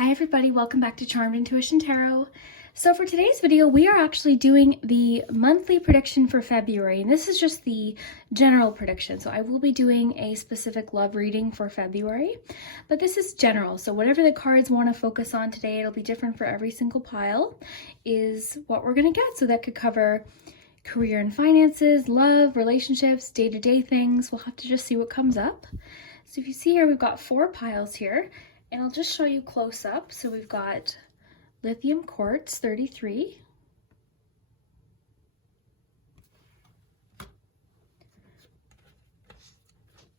Hi everybody, welcome back to Charmed Intuition Tarot. So for today's video, we are actually doing the monthly prediction for February, and this is just the general prediction. So I will be doing a specific love reading for February, but this is general. So whatever the cards want to focus on today, it'll be different for every single pile, is what we're going to get. So that could cover career and finances, love, relationships, day-to-day things. We'll have to just see what comes up. So if you see here, we've got 4 piles here. And I'll just show you close up. So we've got lithium quartz 33.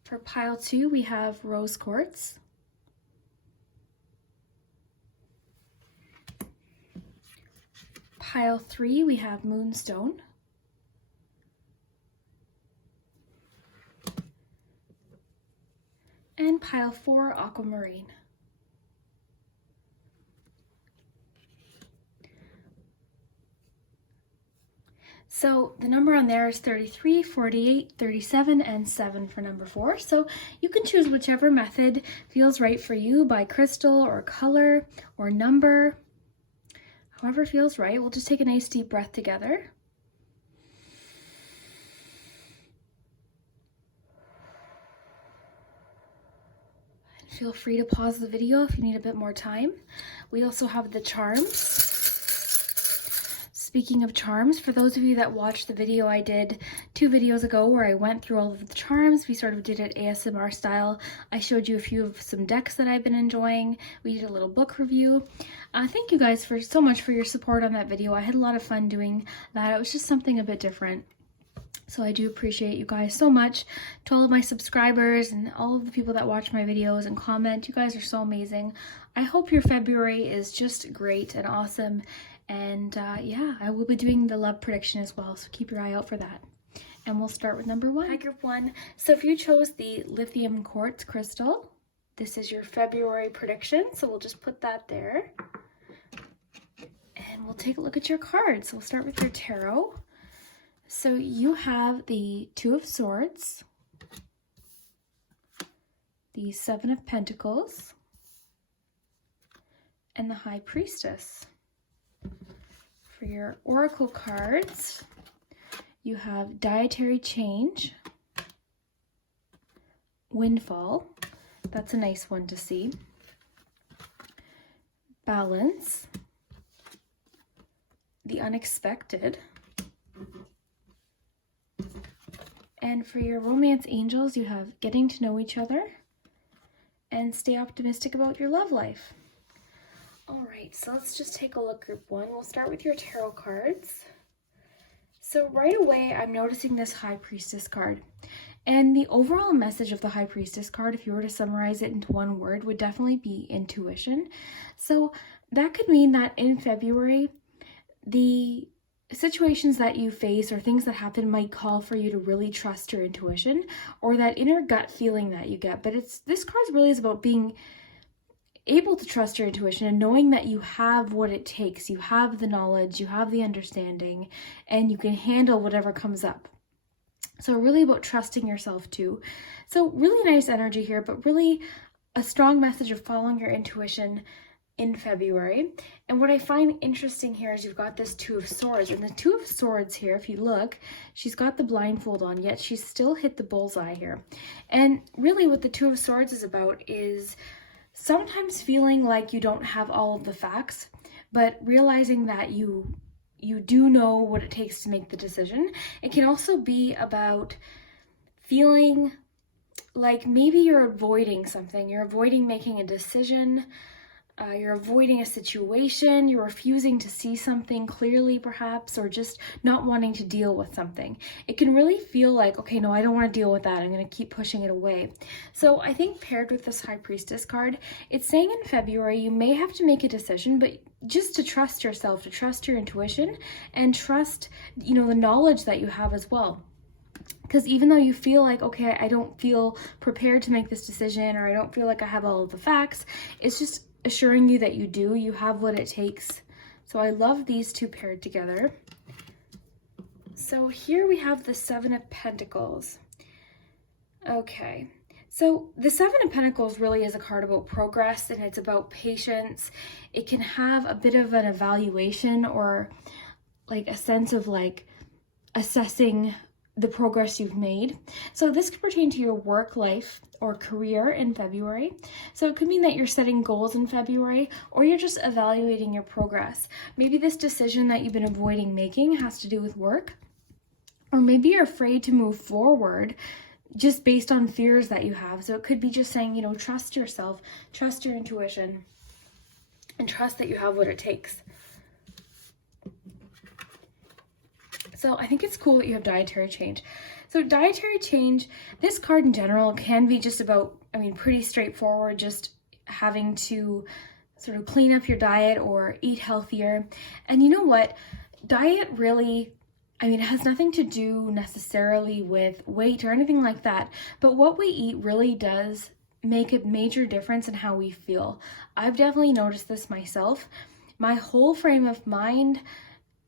For pile 2, we have rose quartz. Pile 3, we have moonstone. And pile 4, aquamarine. So the number on there is 33, 48, 37, and 7 for number 4. So you can choose whichever method feels right for you by crystal or color or number. However feels right. We'll just take a nice deep breath together. And feel free to pause the video if you need a bit more time. We also have the charms. Speaking of charms, for those of you that watched the video I did 2 videos ago where I went through all of the charms, we sort of did it ASMR style. I showed you a few of some decks that I've been enjoying. We did a little book review. Thank you guys so much for your support on that video. I had a lot of fun doing that. It was just something a bit different. So I do appreciate you guys so much. To all of my subscribers and all of the people that watch my videos and comment, you guys are so amazing. I hope your February is just great and awesome. And yeah, I will be doing the love prediction as well, so keep your eye out for that. And we'll start with number 1. Hi, group 1. So if you chose the lithium quartz crystal, this is your February prediction. So we'll just put that there. And we'll take a look at your cards. So we'll start with your tarot. So you have the 2 of Swords, the 7 of Pentacles, and the High Priestess. For your oracle cards, you have Dietary Change, Windfall, that's a nice one to see, Balance, The Unexpected, and for your romance angels, you have Getting to Know Each Other and Stay Optimistic About Your Love Life. All right, so let's just take a look, group 1. We'll start with your tarot cards. So right away, I'm noticing this High Priestess card. And the overall message of the High Priestess card, if you were to summarize it into one word, would definitely be intuition. So that could mean that in February, the situations that you face or things that happen might call for you to really trust your intuition or that inner gut feeling that you get. But this card really is about being able to trust your intuition and knowing that you have what it takes. You have the knowledge, you have the understanding, and you can handle whatever comes up. So really about trusting yourself too. So really nice energy here, but really a strong message of following your intuition in February. And what I find interesting here is you've got this 2 of Swords, and the 2 of Swords here, if you look, she's got the blindfold on, yet she's still hit the bullseye here. And really what the 2 of Swords is about is sometimes feeling like you don't have all of the facts, but realizing that you do know what it takes to make the decision. It can also be about feeling like maybe you're avoiding something. You're avoiding making a decision. You're avoiding a situation. You're refusing to see something clearly, perhaps, or just not wanting to deal with something. It can really feel like, okay, no, I don't want to deal with that. I'm going to keep pushing it away. So I think paired with this High Priestess card, it's saying in February, you may have to make a decision, but just to trust yourself, to trust your intuition, and trust, the knowledge that you have as well. Because even though you feel like, okay, I don't feel prepared to make this decision, or I don't feel like I have all of the facts, it's just assuring you that you have what it takes. So I love these 2 paired together. So here we have the 7 of Pentacles. Okay, So the Seven of Pentacles really is a card about progress, and it's about patience. It can have a bit of an evaluation, or like a sense of like assessing the progress you've made. So this could pertain to your work life or career in February. So it could mean that you're setting goals in February, or you're just evaluating your progress. Maybe this decision that you've been avoiding making has to do with work, or maybe you're afraid to move forward just based on fears that you have. So it could be just saying, you know, trust yourself, trust your intuition, and trust that you have what it takes. So I think it's cool that you have dietary change. So dietary change, this card in general can be just about, I mean, pretty straightforward, just having to sort of clean up your diet or eat healthier. And you know what? Diet really, I mean, it has nothing to do necessarily with weight or anything like that, but what we eat really does make a major difference in how we feel. I've definitely noticed this myself. My whole frame of mind,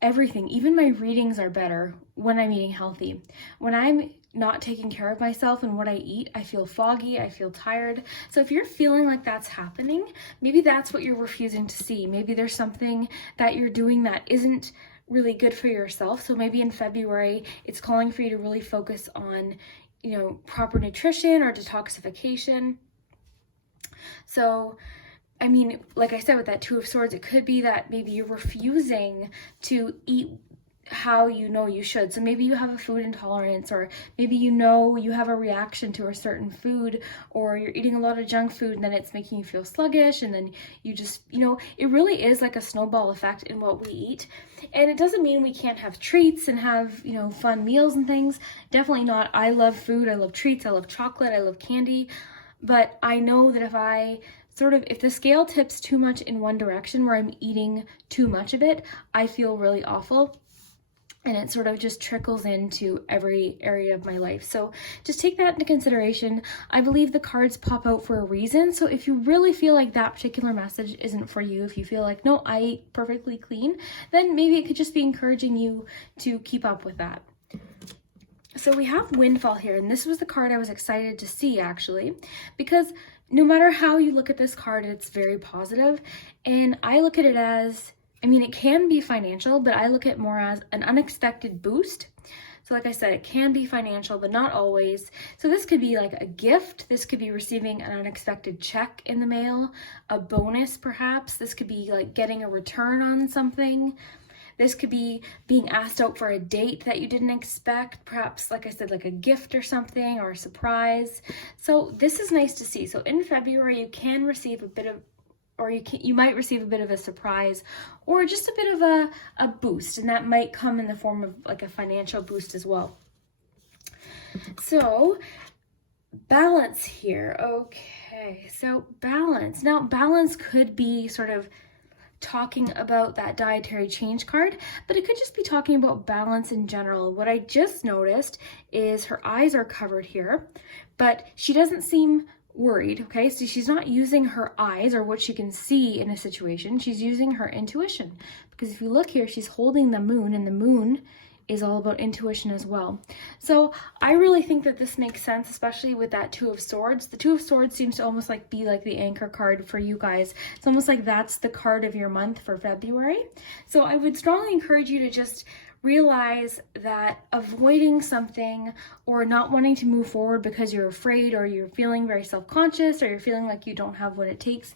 everything, even my readings are better when I'm eating healthy. When I'm not taking care of myself and what I eat, I feel foggy, I feel tired. So if you're feeling like that's happening, maybe that's what you're refusing to see. Maybe there's something that you're doing that isn't really good for yourself. So maybe in February, it's calling for you to really focus on, you know, proper nutrition or detoxification. So I mean, like I said, with that Two of Swords, it could be that maybe you're refusing to eat how you know you should. So maybe you have a food intolerance, or maybe you know you have a reaction to a certain food, or you're eating a lot of junk food and then it's making you feel sluggish, and then you just, you know, it really is like a snowball effect in what we eat. And it doesn't mean we can't have treats and have, you know, fun meals and things. Definitely not. I love food, I love treats, I love chocolate, I love candy. But I know that if the scale tips too much in one direction where I'm eating too much of it, I feel really awful. And it sort of just trickles into every area of my life. So just take that into consideration. I believe the cards pop out for a reason. So if you really feel like that particular message isn't for you, if you feel like, no, I eat perfectly clean, then maybe it could just be encouraging you to keep up with that. So we have Windfall here, and this was the card I was excited to see, actually, because no matter how you look at this card, it's very positive. And I look at it as, I mean, it can be financial, but I look at it more as an unexpected boost. So like I said, it can be financial, but not always. So this could be like a gift. This could be receiving an unexpected check in the mail, a bonus perhaps. This could be like getting a return on something. This could be being asked out for a date that you didn't expect, perhaps, like I said, like a gift or something, or a surprise. So this is nice to see. So in February, you can receive a bit of, or you might receive a bit of a surprise, or just a bit of a boost, and that might come in the form of like a financial boost as well. So balance here. Okay, so balance. Now, balance could be sort of talking about that dietary change card, but it could just be talking about balance in general. What I just noticed is her eyes are covered here, but she doesn't seem worried, okay? So she's not using her eyes or what she can see in a situation. She's using her intuition, because if you look here, she's holding the moon, and the moon is all about intuition as well. So I really think that this makes sense, especially with that Two of Swords. The Two of Swords seems to almost like be like the anchor card for you guys. It's almost like that's the card of your month for February. So I would strongly encourage you to just realize that avoiding something or not wanting to move forward because you're afraid, or you're feeling very self-conscious, or you're feeling like you don't have what it takes,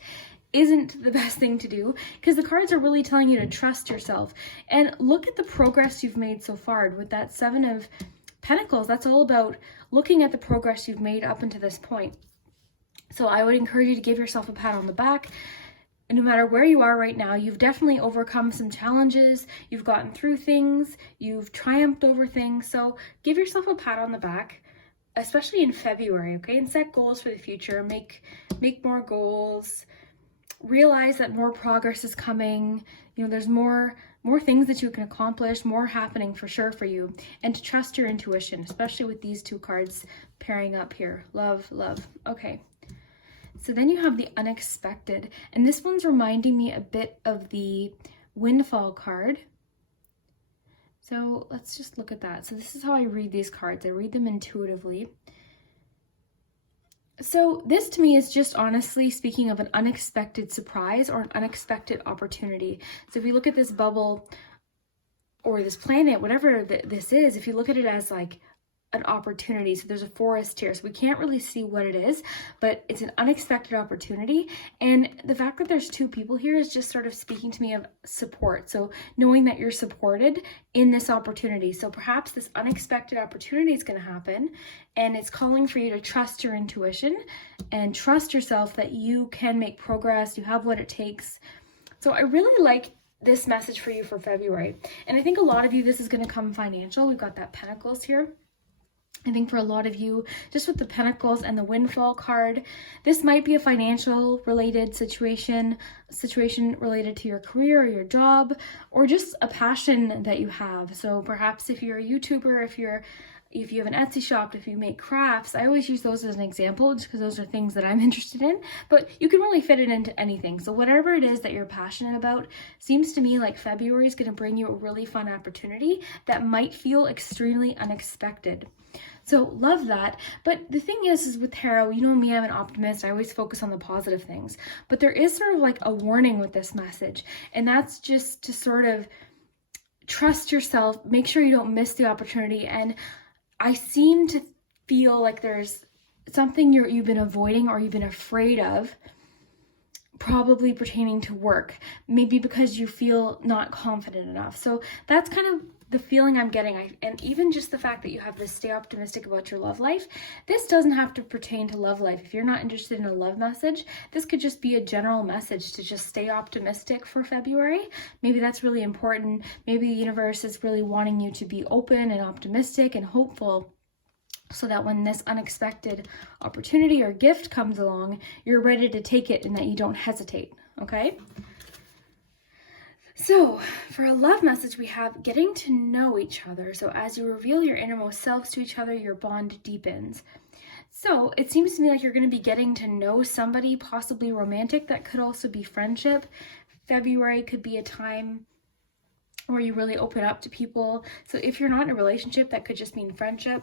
isn't the best thing to do, because the cards are really telling you to trust yourself and look at the progress you've made so far. With that Seven of Pentacles, that's all about looking at the progress you've made up until this point. So I would encourage you to give yourself a pat on the back. No matter where you are right now, you've definitely overcome some challenges, you've gotten through things, you've triumphed over things. So give yourself a pat on the back, especially in February, okay? And set goals for the future, make more goals. Realize that more progress is coming. You know, there's more things that you can accomplish, more happening for sure for you, and to trust your intuition, especially with these two cards pairing up here. Love, love. Okay. So then you have the unexpected, and this one's reminding me a bit of the Windfall card. So let's just look at that. So this is how I read these cards. I read them intuitively. So this to me is just honestly speaking of an unexpected surprise or an unexpected opportunity. So if you look at this bubble or this planet, whatever this is, if you look at it as like an opportunity, so there's a forest here, so we can't really see what it is, but it's an unexpected opportunity. And the fact that there's two people here is just sort of speaking to me of support. So knowing that you're supported in this opportunity. So perhaps this unexpected opportunity is going to happen, and it's calling for you to trust your intuition and trust yourself that you can make progress, you have what it takes. So I really like this message for you for February. And I think a lot of you, this is going to come financial. We've got that Pentacles here. I think for a lot of you, just with the Pentacles and the Windfall card, this might be a financial related situation related to your career or your job, or just a passion that you have. So perhaps if you're a YouTuber, if you have an Etsy shop, if you make crafts, I always use those as an example just because those are things that I'm interested in, but you can really fit it into anything. So whatever it is that you're passionate about, seems to me like February is going to bring you a really fun opportunity that might feel extremely unexpected. So love that. But the thing is with tarot, you know me, I'm an optimist. I always focus on the positive things. But there is sort of like a warning with this message. And that's just to sort of trust yourself, make sure you don't miss the opportunity. And I seem to feel like there's something you've been avoiding or you've been afraid of, probably pertaining to work, maybe because you feel not confident enough. So that's kind of the feeling I'm getting. And even just the fact that you have this stay optimistic about your love life, this doesn't have to pertain to love life. If you're not interested in a love message, this could just be a general message to just stay optimistic for February. Maybe that's really important. Maybe the universe is really wanting you to be open and optimistic and hopeful, so that when this unexpected opportunity or gift comes along, you're ready to take it and that you don't hesitate, okay? So for a love message, we have getting to know each other. So as you reveal your innermost selves to each other, your bond deepens. So it seems to me like you're going to be getting to know somebody, possibly romantic. That could also be friendship. February could be a time where you really open up to people. So if you're not in a relationship, that could just mean friendship.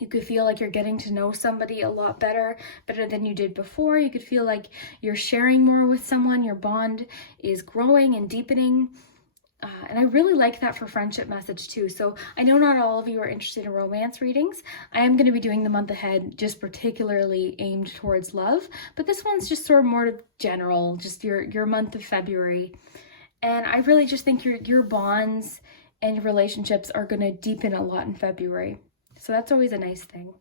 You could feel like you're getting to know somebody a lot better than you did before. You could feel like you're sharing more with someone. Your bond is growing and deepening. And I really like that for friendship message too. So I know not all of you are interested in romance readings. I am going to be doing the month ahead just particularly aimed towards love. But this one's just sort of more general, just your month of February. And I really just think your bonds and your relationships are going to deepen a lot in February. So that's always a nice thing.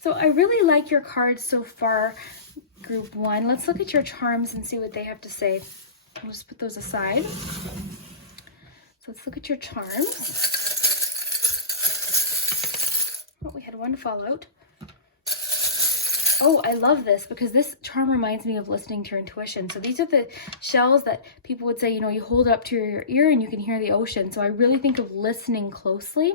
So I really like your cards so far, group one. Let's look at your charms and see what they have to say. I'll just put those aside. So let's look at your charms. Oh, we had one fall out. Oh, I love this because this charm reminds me of listening to your intuition. So these are the shells that people would say, you hold it up to your ear and you can hear the ocean. So I really think of listening closely,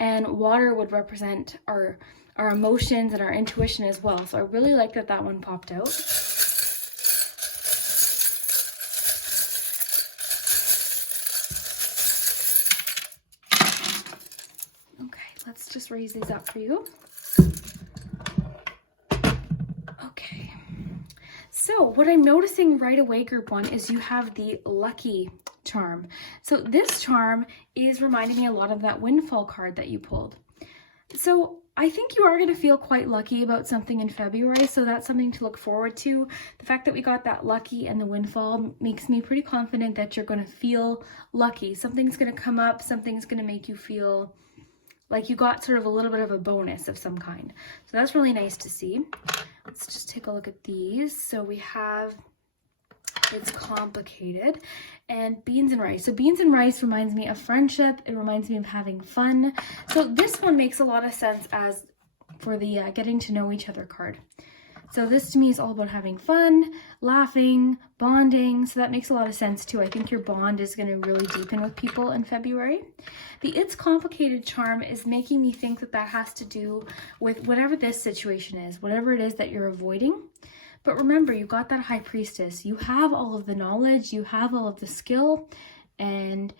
and water would represent our emotions and our intuition as well. So I really like that one popped out. Okay, let's just raise these up for you. So what I'm noticing right away, group one, is you have the lucky charm. So this charm is reminding me a lot of that windfall card that you pulled. So I think you are going to feel quite lucky about something in February. So that's something to look forward to. The fact that we got that lucky and the windfall makes me pretty confident that you're going to feel lucky. Something's going to come up. Something's going to make you feel like you got sort of a little bit of a bonus of some kind. So that's really nice to see. Let's just take a look at these. So we have, it's complicated, and beans and rice. So beans and rice reminds me of friendship. It reminds me of having fun. So this one makes a lot of sense as for the getting to know each other card. So this to me is all about having fun, laughing, bonding. So that makes a lot of sense too. I think your bond is going to really deepen with people in February. The It's Complicated charm is making me think that has to do with whatever this situation is, whatever it is that you're avoiding. But remember, you got that High Priestess. You have all of the knowledge, you have all of the skill, and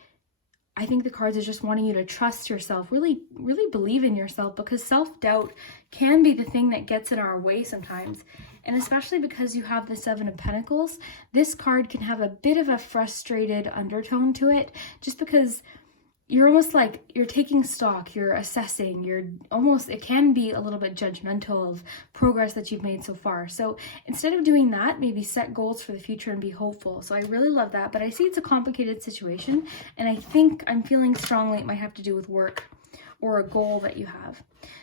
I think the cards are just wanting you to trust yourself, really, really believe in yourself, because self-doubt can be the thing that gets in our way sometimes. And especially because you have the Seven of Pentacles, this card can have a bit of a frustrated undertone to it, just because you're almost like you're taking stock, you're assessing, it can be a little bit judgmental of progress that you've made so far. So instead of doing that, maybe set goals for the future and be hopeful. So I really love that, but I see it's a complicated situation, and I think I'm feeling strongly it might have to do with work or a goal that you have.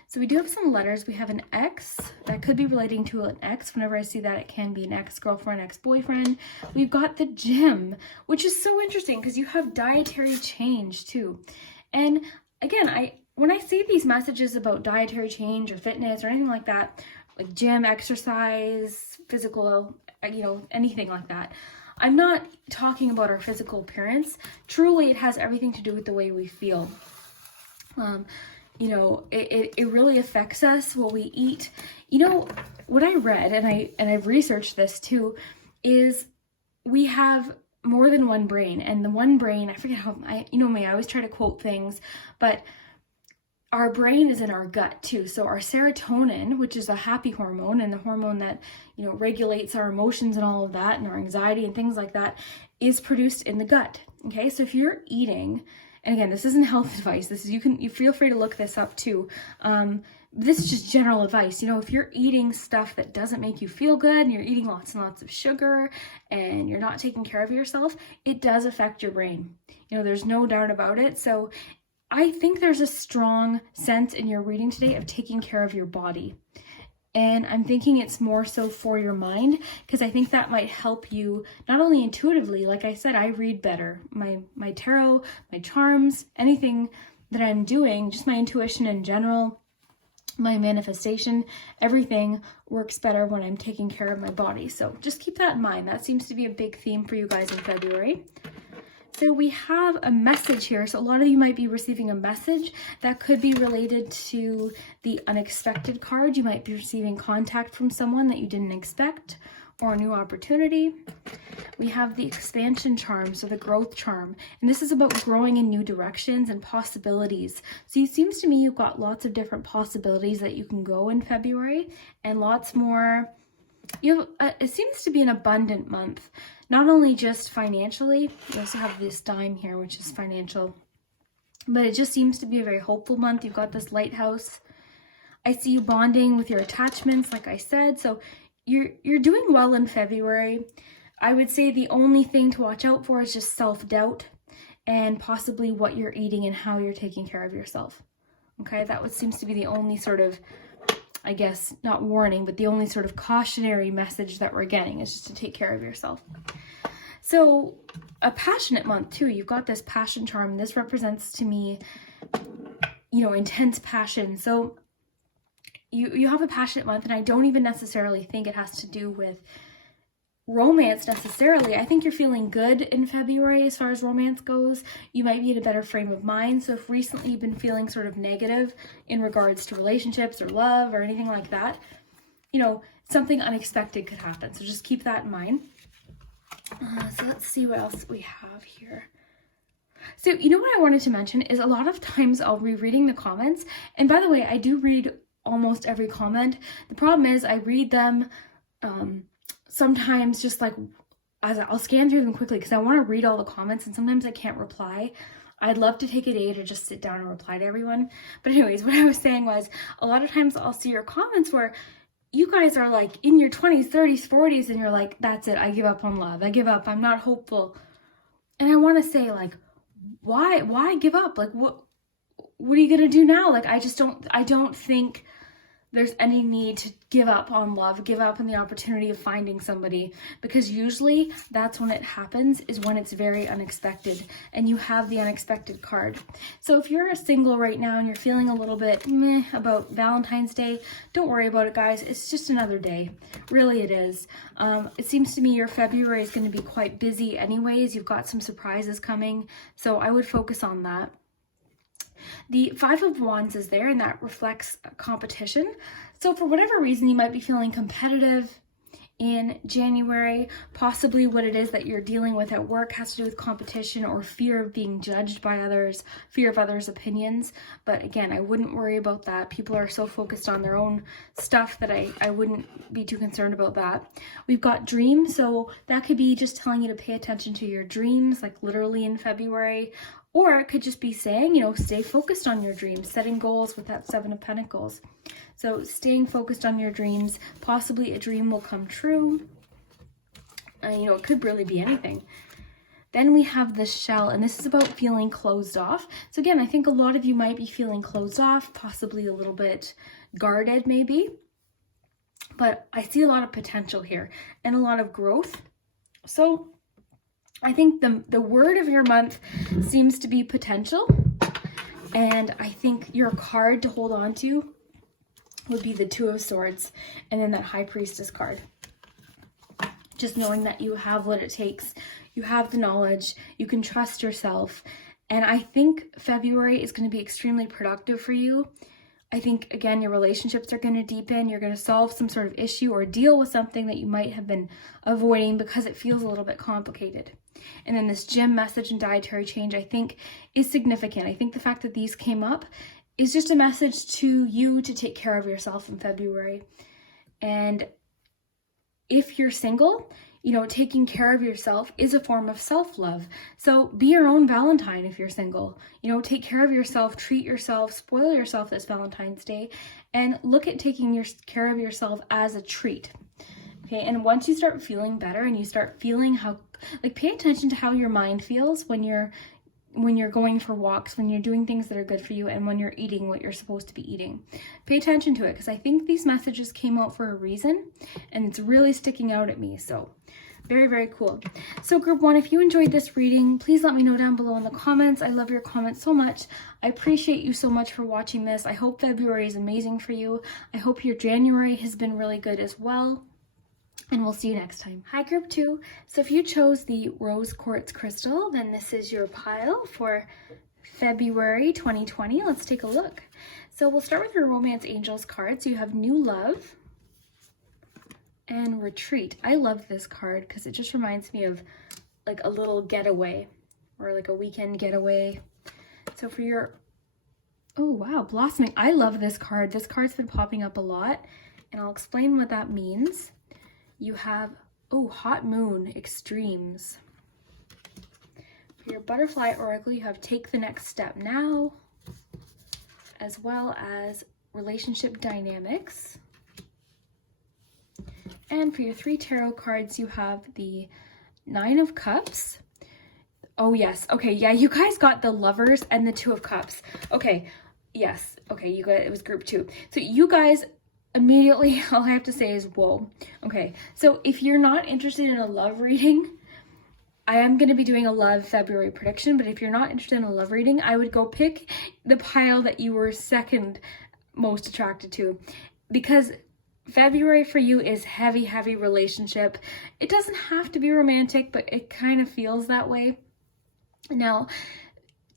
So we do have some letters. We have an X that could be relating to an ex. Whenever I see that, it can be an ex-girlfriend, ex-boyfriend. We've got the gym, which is so interesting because you have dietary change too. And again, when I see these messages about dietary change or fitness or anything like that, like gym, exercise, physical, anything like that, I'm not talking about our physical appearance. Truly, it has everything to do with the way we feel. It really affects us, what we eat. What I read, and I've researched this too, is we have more than one brain, and the one brain, I forget how, I always try to quote things, but our brain is in our gut too. So our serotonin, which is a happy hormone and the hormone that, regulates our emotions and all of that, and our anxiety and things like that, is produced in the gut. Okay. So if you're eating, and again, this isn't health advice. This is, you feel free to look this up too. This is just general advice. If you're eating stuff that doesn't make you feel good, and you're eating lots and lots of sugar, and you're not taking care of yourself, it does affect your brain. There's no doubt about it. So I think there's a strong sense in your reading today of taking care of your body. And I'm thinking it's more so for your mind, because I think that might help you not only intuitively, like I said, I read better. My tarot, my charms, anything that I'm doing, just my intuition in general, my manifestation, everything works better when I'm taking care of my body. So just keep that in mind. That seems to be a big theme for you guys in February. So we have a message here. So a lot of you might be receiving a message that could be related to the unexpected card. You might be receiving contact from someone that you didn't expect, or a new opportunity. We have the expansion charm, so the growth charm. And this is about growing in new directions and possibilities. So it seems to me you've got lots of different possibilities that you can go in February, and lots more. It seems to be an abundant month. Not only just financially, we also have this dime here, which is financial, but it just seems to be a very hopeful month. You've got this lighthouse. I see you bonding with your attachments, like I said. So you're doing well in February. I would say the only thing to watch out for is just self-doubt, and possibly what you're eating and how you're taking care of yourself. Okay, that seems to be the only sort of, I guess, not warning, but the only sort of cautionary message that we're getting is just to take care of yourself. So a passionate month too. You've got this passion charm. This represents to me, intense passion. So you have a passionate month, and I don't even necessarily think it has to do with romance necessarily. I think you're feeling good in February as far as romance goes. You might be in a better frame of mind. So if recently you've been feeling sort of negative in regards to relationships or love or anything like that, something unexpected could happen. So just keep that in mind. So let's see what else we have here. So what I wanted to mention is a lot of times I'll be reading the comments. And by the way, I do read almost every comment. The problem is I read them sometimes just like as I'll scan through them quickly because I want to read all the comments, and sometimes I can't reply. I'd love to take a day to just sit down and reply to everyone. But anyways, what I was saying was a lot of times I'll see your comments where you guys are like in your 20s, 30s, 40s, and you're like, that's it. I give up on love. I give up. I'm not hopeful. And I want to say, like, why give up? Like, what are you going to do now? Like, I don't think there's any need to give up on love, give up on the opportunity of finding somebody, because usually that's when it happens, is when it's very unexpected, and you have the unexpected card. So if you're a single right now and you're feeling a little bit meh about Valentine's Day, don't worry about it, guys. It's just another day. Really, it is. It seems to me your February is going to be quite busy anyways. You've got some surprises coming, so I would focus on that. The Five of Wands is there, and that reflects competition. So for whatever reason, you might be feeling competitive in January. Possibly what it is that you're dealing with at work has to do with competition or fear of being judged by others, fear of others' opinions. But again, I wouldn't worry about that. People are so focused on their own stuff that I wouldn't be too concerned about that. We've got dreams, so that could be just telling you to pay attention to your dreams, like literally in February. Or it could just be saying, stay focused on your dreams, setting goals with that Seven of Pentacles. So staying focused on your dreams, possibly a dream will come true. It could really be anything. Then we have the shell, and this is about feeling closed off. So again, I think a lot of you might be feeling closed off, possibly a little bit guarded maybe. But I see a lot of potential here and a lot of growth. So I think the word of your month seems to be potential. And I think your card to hold on to would be the Two of Swords and then that High Priestess card. Just knowing that you have what it takes, you have the knowledge, you can trust yourself. And I think February is going to be extremely productive for you. I think, again, your relationships are going to deepen. You're going to solve some sort of issue or deal with something that you might have been avoiding because it feels a little bit complicated. And then this gym message and dietary change, I think, is significant. I think the fact that these came up is just a message to you to take care of yourself in February. And if you're single, taking care of yourself is a form of self-love. So be your own Valentine if you're single. Take care of yourself, treat yourself, spoil yourself this Valentine's Day, and look at taking care of yourself as a treat. Okay, and once you start feeling better and you start feeling pay attention to how your mind feels when you're going for walks, when you're doing things that are good for you, and when you're eating what you're supposed to be eating. Pay attention to it, because I think these messages came out for a reason, and it's really sticking out at me. So very, very cool. So group 1, if you enjoyed this reading, please let me know down below in the comments. I love your comments so much. I appreciate you so much for watching this. I hope February is amazing for you. I hope your January has been really good as well. And we'll see you next time. Hi group 2. So if you chose the rose quartz crystal, then this is your pile for February 2020. Let's take a look. So we'll start with your romance angels card. So you have new love and retreat. I love this card because it just reminds me of like a little getaway or like a weekend getaway. So for your, oh wow, blossoming. I love this card. This card's been popping up a lot, and I'll explain what that means. You have, oh, hot moon, extremes. For your butterfly oracle, you have take the next step now, as well as relationship dynamics. And for your 3 tarot cards, you have the 9 of Cups. Oh yes, okay, yeah, you guys got the Lovers and the 2 of Cups. Okay, yes, okay, you got, it was group 2. So you guys, immediately, all I have to say is, whoa. Okay, so if you're not interested in a love reading, I am going to be doing a love February prediction, but if you're not interested in a love reading, I would go pick the pile that you were second most attracted to, because February for you is heavy, heavy relationship. It doesn't have to be romantic, but it kind of feels that way. Now,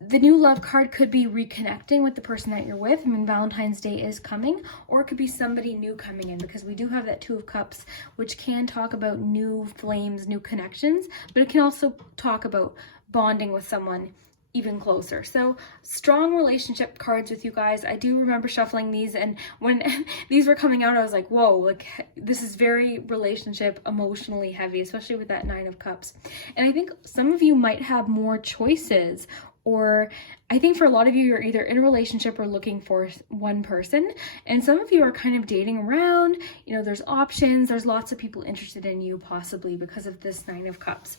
the new love card could be reconnecting with the person that you're with. I mean, Valentine's Day is coming, or it could be somebody new coming in, because we do have that 2 of Cups, which can talk about new flames, new connections, but it can also talk about bonding with someone even closer. So strong relationship cards with you guys. I do remember shuffling these, and when these were coming out, I was like, whoa, like this is very relationship emotionally heavy, especially with that 9 of Cups. And I think some of you might have more choices, or I think for a lot of you, you're either in a relationship or looking for one person, and some of you are kind of dating around. There's options, there's lots of people interested in you, possibly because of this 9 of Cups.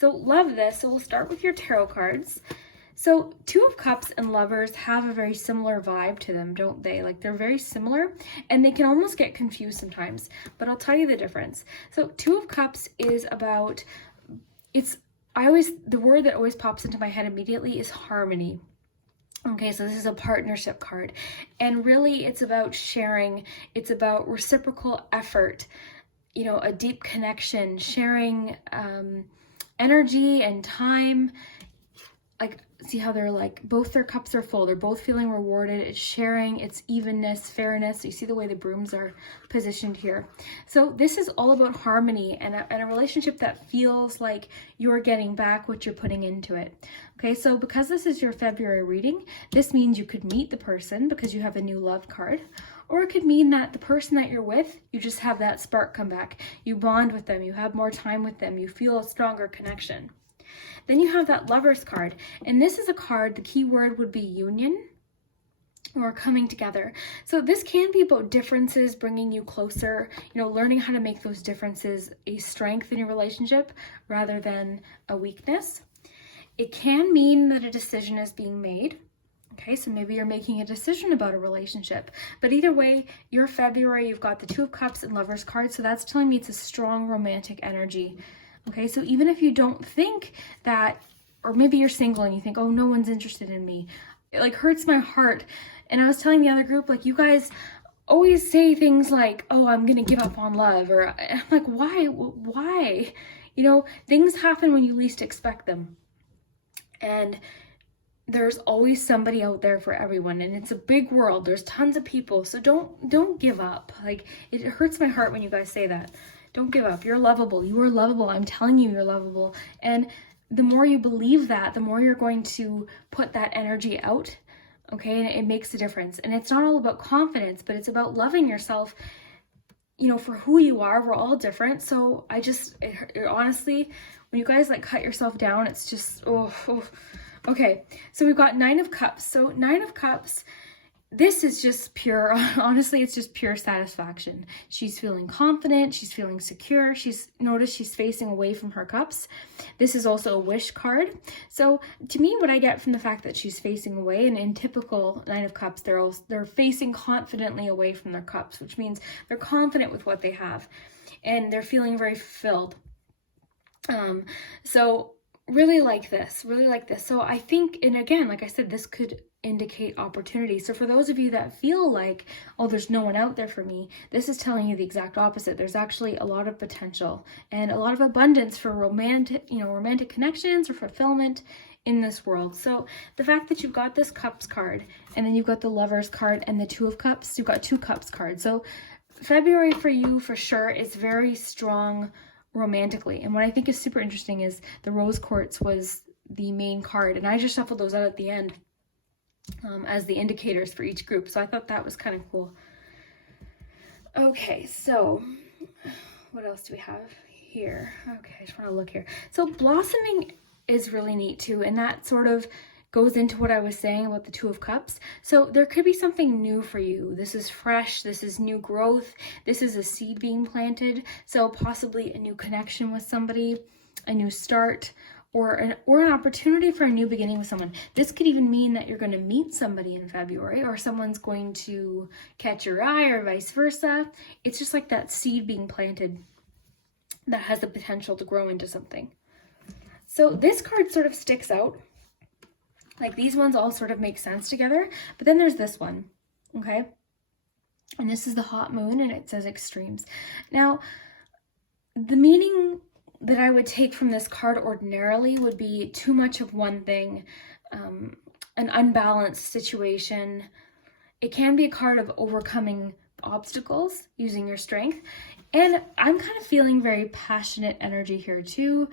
So love this. So we'll start with your tarot cards. So 2 of Cups and Lovers have a very similar vibe to them, don't they? Like they're very similar, and they can almost get confused sometimes, but I'll tell you the difference. So 2 of Cups is about, the word that always pops into my head immediately is harmony. Okay, so this is a partnership card, and really it's about sharing. It's about reciprocal effort, a deep connection, sharing energy and time. like, see how they're like, both their cups are full. They're both feeling rewarded. It's sharing, it's evenness, fairness. You see the way the brooms are positioned here. So this is all about harmony and a relationship that feels like you're getting back what you're putting into it. Okay, so because this is your February reading, this means you could meet the person because you have a new love card. Or it could mean that the person that you're with, you just have that spark come back. You bond with them, you have more time with them, you feel a stronger connection. Then you have that Lovers card, and this is a card, the key word would be union or coming together. So this can be about differences bringing you closer, you know, learning how to make those differences a strength in your relationship rather than a weakness. It can mean that a decision is being made. Okay, so maybe you're making a decision about a relationship. But either way, your February, you've got the Two of Cups and Lovers card, so that's telling me it's a strong romantic energy. Okay, so even if you don't think that, or maybe you're single and you think, oh, no one's interested in me, it like hurts my heart. And I was telling the other group, like, you guys always say things like, oh, I'm gonna give up on love, or I'm like, why? You know, things happen when you least expect them. And there's always somebody out there for everyone, and it's a big world. There's tons of people, so don't give up. Like, it hurts my heart when you guys say that. Don't give up. You're lovable. You are lovable. I'm telling you, you're lovable. And the more you believe that, the more you're going to put that energy out. Okay, and it makes a difference. And it's not all about confidence, but it's about loving yourself, you know, for who you are. We're all different. So honestly, when you guys like cut yourself down, it's just, oh. Okay, so we've got Nine of Cups. So Nine of Cups, this is just pure, honestly, it's just pure satisfaction. She's feeling confident, she's feeling secure. Notice she's facing away from her cups. This is also a wish card. So to me, what I get from the fact that she's facing away, and in typical Nine of Cups, they're facing confidently away from their cups, which means they're confident with what they have and they're feeling very fulfilled. So really like this. So I think, and again, like I said, this could indicate opportunity. So for those of you that feel like, oh, there's no one out there for me, this is telling you the exact opposite. There's actually a lot of potential and a lot of abundance for romantic connections or fulfillment in this world. So the fact that you've got this Cups card, and then you've got the Lovers card and the Two of Cups, you've got two Cups cards. So February for you, for sure, is very strong romantically. And what I think is super interesting is the Rose Quartz was the main card, and I just shuffled those out at the end as the indicators for each group. So I thought that was kind of cool. Okay, so what else do we have here? Okay, I just want to look here. So blossoming is really neat too, and that sort of goes into what I was saying about the Two of Cups. So there could be something new for you. This is fresh, this is new growth, this is a seed being planted. So possibly a new connection with somebody, a new start, or an opportunity for a new beginning with someone. This could even mean that you're going to meet somebody in February, or someone's going to catch your eye, or vice versa. It's just like that seed being planted that has the potential to grow into something. So this card sort of sticks out. Like, these ones all sort of make sense together, but then there's this one, okay? And this is the hot moon, and it says extremes. Now, the meaning that I would take from this card ordinarily would be too much of one thing, an unbalanced situation. It can be a card of overcoming obstacles using your strength. And I'm kind of feeling very passionate energy here too.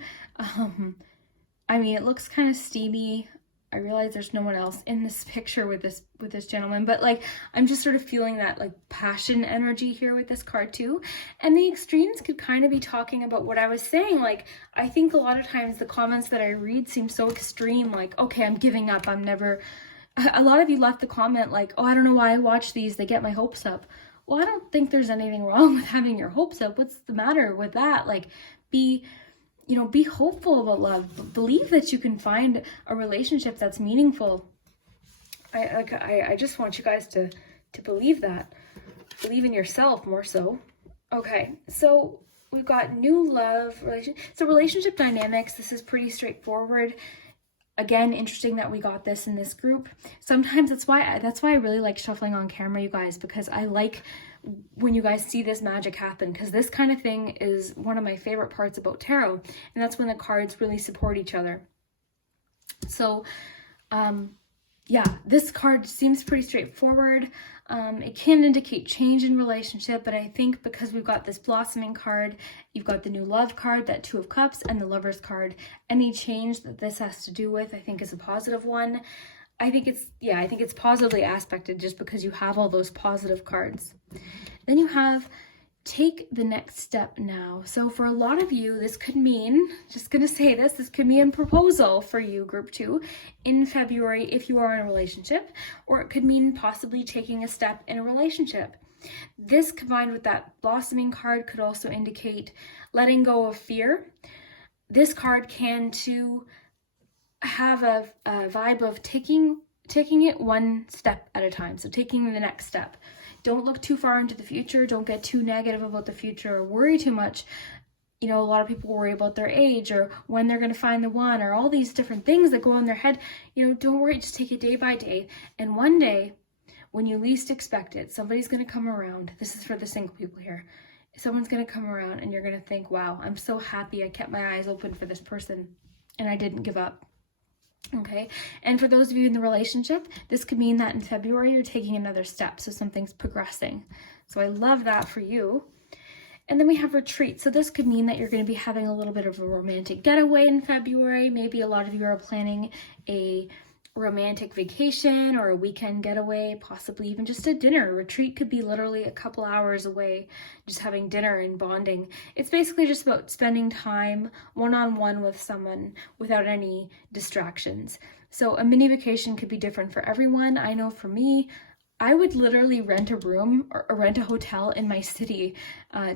I mean, it looks kind of steamy. I realize there's no one else in this picture with this gentleman, but like, I'm just sort of feeling that like passion energy here with this card too. And the extremes could kind of be talking about what I was saying. Like, I think a lot of times the comments that I read seem so extreme, like, okay, I'm giving up. A lot of you left the comment like, oh, I don't know why I watch these. They get my hopes up. Well, I don't think there's anything wrong with having your hopes up. What's the matter with that? Like, be hopeful about love. Believe that you can find a relationship that's meaningful. I just want you guys to believe that. Believe in yourself more so. Okay, so we've got new love, relationship dynamics. This is pretty straightforward. Again, interesting that we got this in this group. Sometimes that's why I really like shuffling on camera, you guys, because I like when you guys see this magic happen, because this kind of thing is one of my favorite parts about tarot, and that's when the cards really support each other. So, yeah, this card seems pretty straightforward. It can indicate change in relationship, but I think because we've got this blossoming card, you've got the new love card, that Two of Cups, and the Lovers card. Any change that this has to do with, I think, is a positive one. I think it's positively aspected just because you have all those positive cards. Then you have take the next step now. So for a lot of you, this could mean, just gonna say this could mean a proposal for you, group 2, in February if you are in a relationship, or it could mean possibly taking a step in a relationship. This combined with that blossoming card could also indicate letting go of fear. This card can too have a vibe of taking it one step at a time. So taking the next step. Don't look too far into the future. Don't get too negative about the future or worry too much. You know, a lot of people worry about their age or when they're going to find the one or all these different things that go in their head. You know, don't worry. Just take it day by day. And one day, when you least expect it, somebody's going to come around. This is for the single people here. Someone's going to come around and you're going to think, wow, I'm so happy I kept my eyes open for this person and I didn't give up. Okay, and for those of you in the relationship, this could mean that in February you're taking another step, so something's progressing. So I love that for you. And then we have retreat. So this could mean that you're going to be having a little bit of a romantic getaway in February. Maybe a lot of you are planning a romantic vacation or a weekend getaway, possibly even just a dinner. Retreat could be literally a couple hours away, just having dinner and bonding. It's basically just about spending time one-on-one with someone without any distractions. So a mini vacation could be different for everyone. I know for me, I would literally rent a room or rent a hotel in my city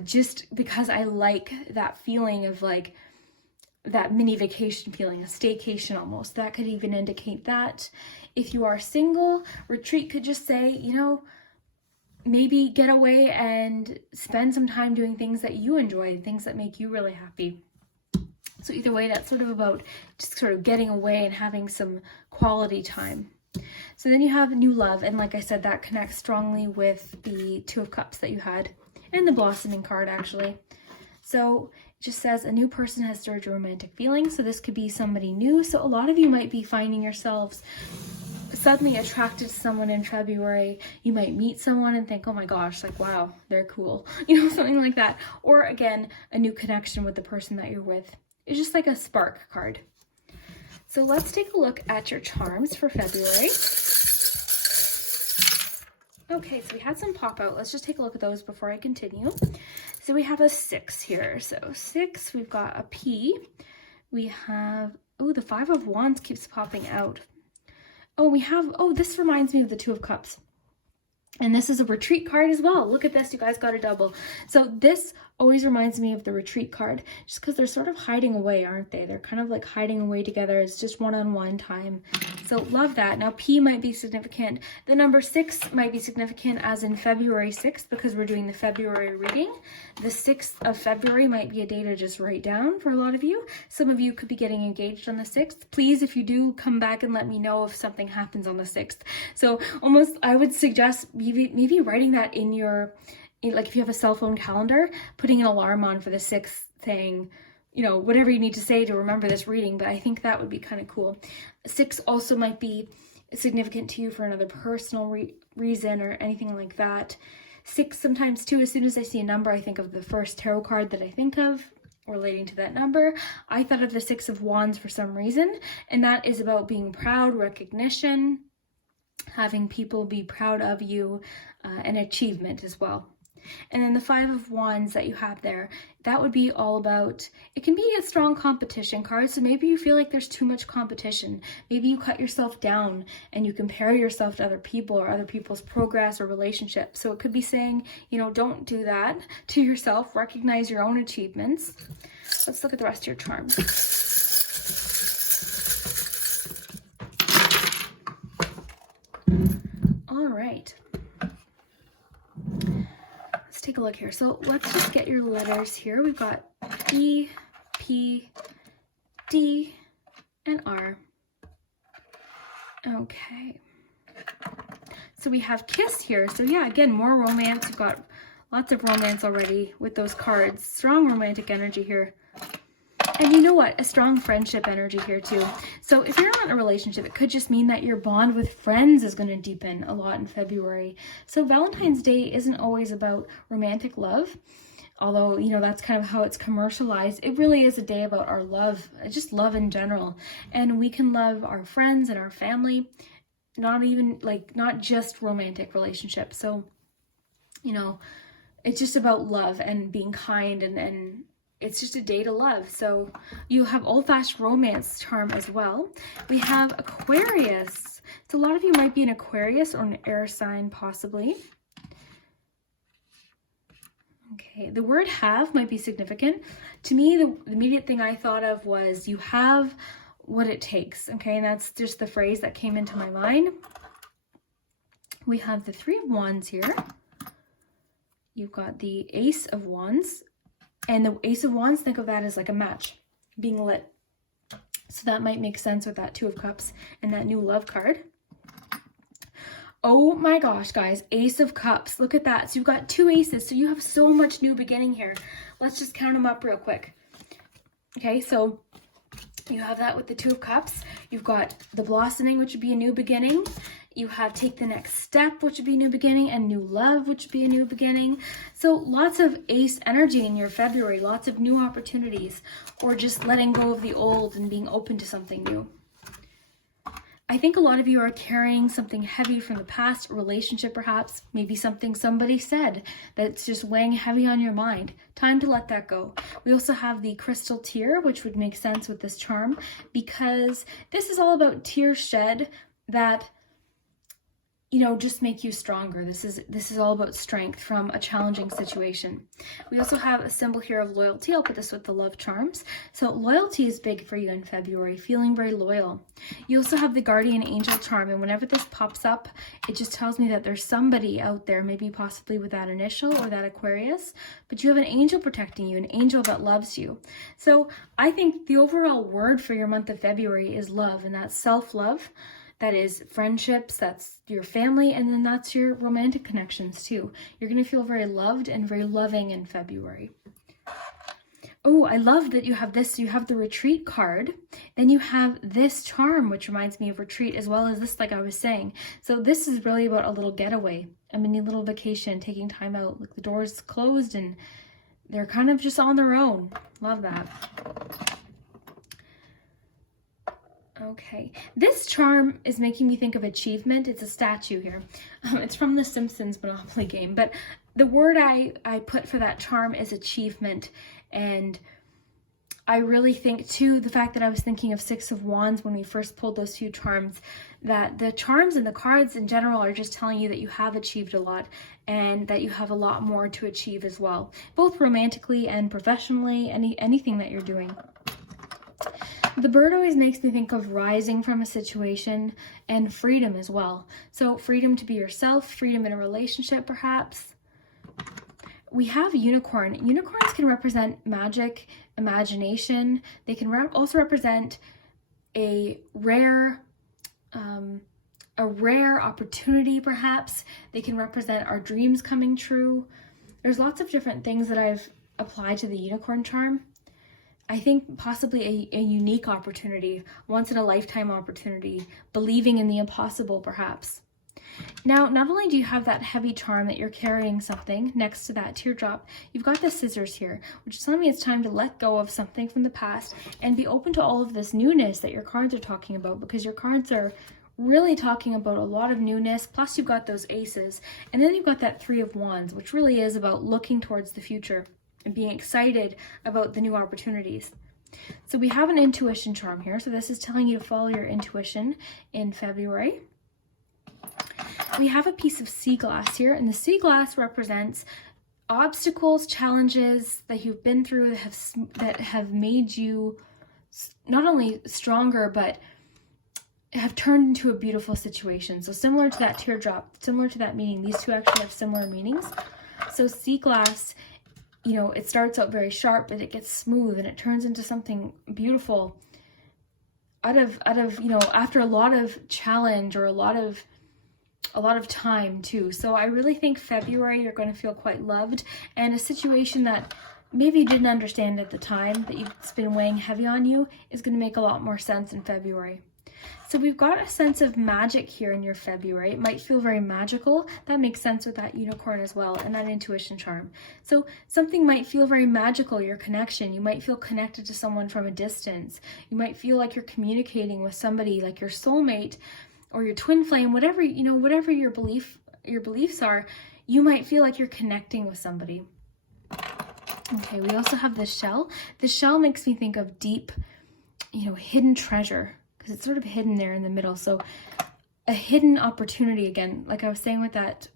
just because I like that feeling of like that mini vacation feeling, a staycation almost. That could even indicate that. If you are single, retreat could just say, you know, maybe get away and spend some time doing things that you enjoy, things that make you really happy. So either way, that's sort of about just sort of getting away and having some quality time. So then you have new love, and like I said, that connects strongly with the Two of Cups that you had, and the blossoming card actually. So it just says a new person has stirred your romantic feelings. So this could be somebody new. So a lot of you might be finding yourselves suddenly attracted to someone in February. You might meet someone and think, oh my gosh, like, wow, they're cool. You know, something like that. Or again, a new connection with the person that you're with. It's just like a spark card. So let's take a look at your charms for February. Okay, so we had some pop out. Let's just take a look at those before I continue. So we have a 6 here. So 6, we've got a P. We have, oh, the 5 of Wands keeps popping out. Oh, we have, oh, this reminds me of the 2 of Cups. And this is a retreat card as well. Look at this, you guys got a double. So this always reminds me of the retreat card, just because they're sort of hiding away, aren't they? They're kind of like hiding away together. It's just one-on-one time. So love that. Now P might be significant. The number 6 might be significant as in February 6th, because we're doing the February reading. The 6th of February might be a day to just write down for a lot of you. Some of you could be getting engaged on the 6th. Please, if you do, come back and let me know if something happens on the 6th. So almost, I would suggest maybe writing that in your, like if you have a cell phone calendar, putting an alarm on for the 6th thing, you know, whatever you need to say to remember this reading, but I think that would be kind of cool. 6 also might be significant to you for another personal reason or anything like that. 6 sometimes too, as soon as I see a number, I think of the first tarot card that I think of relating to that number. I thought of the 6 of Wands for some reason, and that is about being proud, recognition, having people be proud of you, and achievement as well. And then the 5 of Wands that you have there, that would be all about, it can be a strong competition card. So maybe you feel like there's too much competition. Maybe you cut yourself down and you compare yourself to other people or other people's progress or relationships. So it could be saying, you know, don't do that to yourself. Recognize your own achievements. Let's look at the rest of your charms. All right. Take a look here. So let's just get your letters here. We've got E, P, D, and R. Okay. So we have kiss here. So yeah, again, more romance. We've got lots of romance already with those cards. Strong romantic energy here. And you know what? A strong friendship energy here too. So if you're not in a relationship, it could just mean that your bond with friends is going to deepen a lot in February. So Valentine's Day isn't always about romantic love. Although, you know, that's kind of how it's commercialized. It really is a day about our love, just love in general. And we can love our friends and our family, not just romantic relationships. So, you know, it's just about love and being kind, and it's just a day to love. So you have old-fashioned romance charm as well. We have Aquarius. So a lot of you might be an Aquarius or an air sign possibly. Okay, the word have might be significant. To me, the immediate thing I thought of was you have what it takes. Okay, and that's just the phrase that came into my mind. We have the Three of Wands here. You've got the Ace of Wands. And the Ace of Wands, think of that as like a match being lit. So that might make sense with that Two of Cups and that new love card. Oh my gosh, guys, Ace of Cups. Look at that. So you've got two aces. So you have so much new beginning here. Let's just count them up real quick. Okay, so you have that with the Two of Cups. You've got the blossoming, which would be a new beginning. You have take the next step, which would be a new beginning, and new love, which would be a new beginning. So lots of ace energy in your February, lots of new opportunities, or just letting go of the old and being open to something new. I think a lot of you are carrying something heavy from the past, a relationship perhaps, maybe something somebody said that's just weighing heavy on your mind. Time to let that go. We also have the crystal tear, which would make sense with this charm, because this is all about tears shed that, you know, just make you stronger. This is all about strength from a challenging situation. We also have a symbol here of loyalty. I'll put this with the love charms. So loyalty is big for you in February, feeling very loyal. You also have the guardian angel charm, and whenever this pops up, it just tells me that there's somebody out there, maybe possibly with that initial or that Aquarius, but you have an angel protecting you, an angel that loves you. So I think the overall word for your month of February is love, and that's self-love. That is friendships, that's your family, and then that's your romantic connections too. You're going to feel very loved and very loving in February. Oh, I love that you have this. You have the retreat card. Then you have this charm, which reminds me of retreat, as well as this, like I was saying. So this is really about a little getaway, a mini little vacation, taking time out. Like the door's closed and they're kind of just on their own. Love that. Okay, this charm is making me think of achievement. It's a statue here. It's from the Simpsons Monopoly game, but the word I put for that charm is achievement. And I really think too, the fact that I was thinking of Six of Wands when we first pulled those two charms, that the charms and the cards in general are just telling you that you have achieved a lot and that you have a lot more to achieve as well, both romantically and professionally, anything that you're doing. The bird always makes me think of rising from a situation and freedom as well. So freedom to be yourself, freedom in a relationship perhaps. We have unicorn. Unicorns can represent magic, imagination. They can also represent a rare opportunity perhaps. They can represent our dreams coming true. There's lots of different things that I've applied to the unicorn charm. I think possibly a unique opportunity, once in a lifetime opportunity, believing in the impossible perhaps. Now, not only do you have that heavy charm that you're carrying something next to that teardrop, you've got the scissors here, which is telling me it's time to let go of something from the past and be open to all of this newness that your cards are talking about, because your cards are really talking about a lot of newness, plus you've got those aces, and then you've got that Three of Wands, which really is about looking towards the future and being excited about the new opportunities. So we have an intuition charm here. So this is telling you to follow your intuition in February. We have a piece of sea glass here, and the sea glass represents obstacles, challenges that you've been through that have made you not only stronger, but have turned into a beautiful situation. So similar to that teardrop, similar to that meaning, these two actually have similar meanings. So sea glass, you know, it starts out very sharp, but it gets smooth and it turns into something beautiful out of, you know, after a lot of challenge or a lot of time too. So I really think February you're going to feel quite loved, and a situation that maybe you didn't understand at the time that it's been weighing heavy on you is going to make a lot more sense in February. So we've got a sense of magic here in your February. It might feel very magical. That makes sense with that unicorn as well, and that intuition charm. So something might feel very magical, your connection. You might feel connected to someone from a distance. You might feel like you're communicating with somebody like your soulmate or your twin flame, whatever, whatever your beliefs are, you might feel like you're connecting with somebody. Okay, we also have the shell. The shell makes me think of deep, hidden treasure, because it's sort of hidden there in the middle. So a hidden opportunity, again, like I was saying with that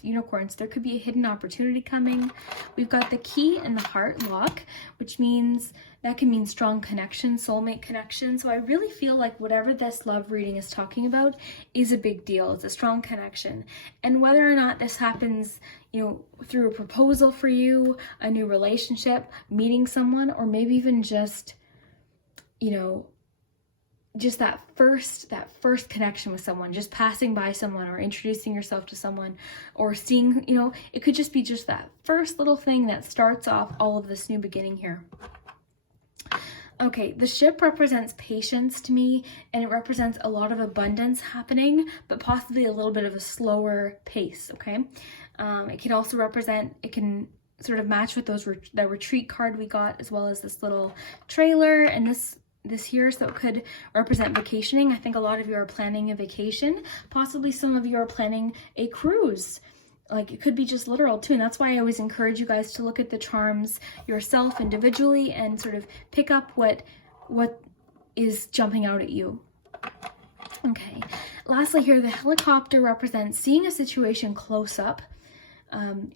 unicorns, there could be a hidden opportunity coming. We've got the key and the heart lock, which means that can mean strong connection, soulmate connection. So I really feel like whatever this love reading is talking about is a big deal. It's a strong connection. And whether or not this happens, through a proposal for you, a new relationship, meeting someone, or maybe even just, just that first connection with someone, just passing by someone or introducing yourself to someone or seeing, it could just be just that first little thing that starts off all of this new beginning here. Okay, the ship represents patience to me, and it represents a lot of abundance happening, but possibly a little bit of a slower pace, okay? It can also it can sort of match with the retreat card we got, as well as this little trailer and this here, so it could represent vacationing. I think a lot of you are planning a vacation. Possibly some of you are planning a cruise. Like, it could be just literal too, and that's why I always encourage you guys to look at the charms yourself individually and sort of pick up what is jumping out at you. Okay, lastly here, the helicopter represents seeing a situation close up,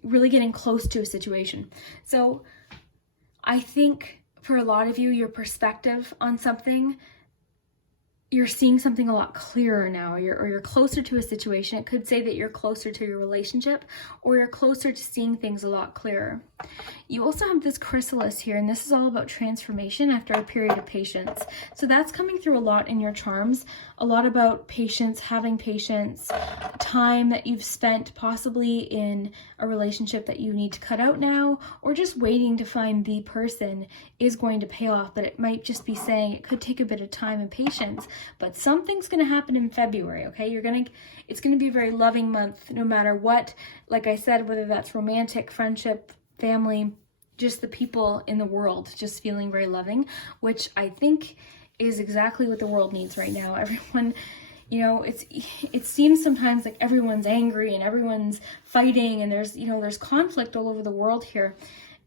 really getting close to a situation. So I think for a lot of you, your perspective on something, you're seeing something a lot clearer now, or you're closer to a situation. It could say that you're closer to your relationship, or you're closer to seeing things a lot clearer. You also have this chrysalis here, and this is all about transformation after a period of patience. So that's coming through a lot in your charms, a lot about patience, having patience, time that you've spent possibly in a relationship that you need to cut out now, or just waiting to find the person is going to pay off. But it might just be saying it could take a bit of time and patience, but something's going to happen in February, okay? It's going to be a very loving month no matter what. Like I said, whether that's romantic, friendship, family, just the people in the world just feeling very loving, which I think is exactly what the world needs right now. Everyone, it seems sometimes like everyone's angry and everyone's fighting, and there's conflict all over the world here.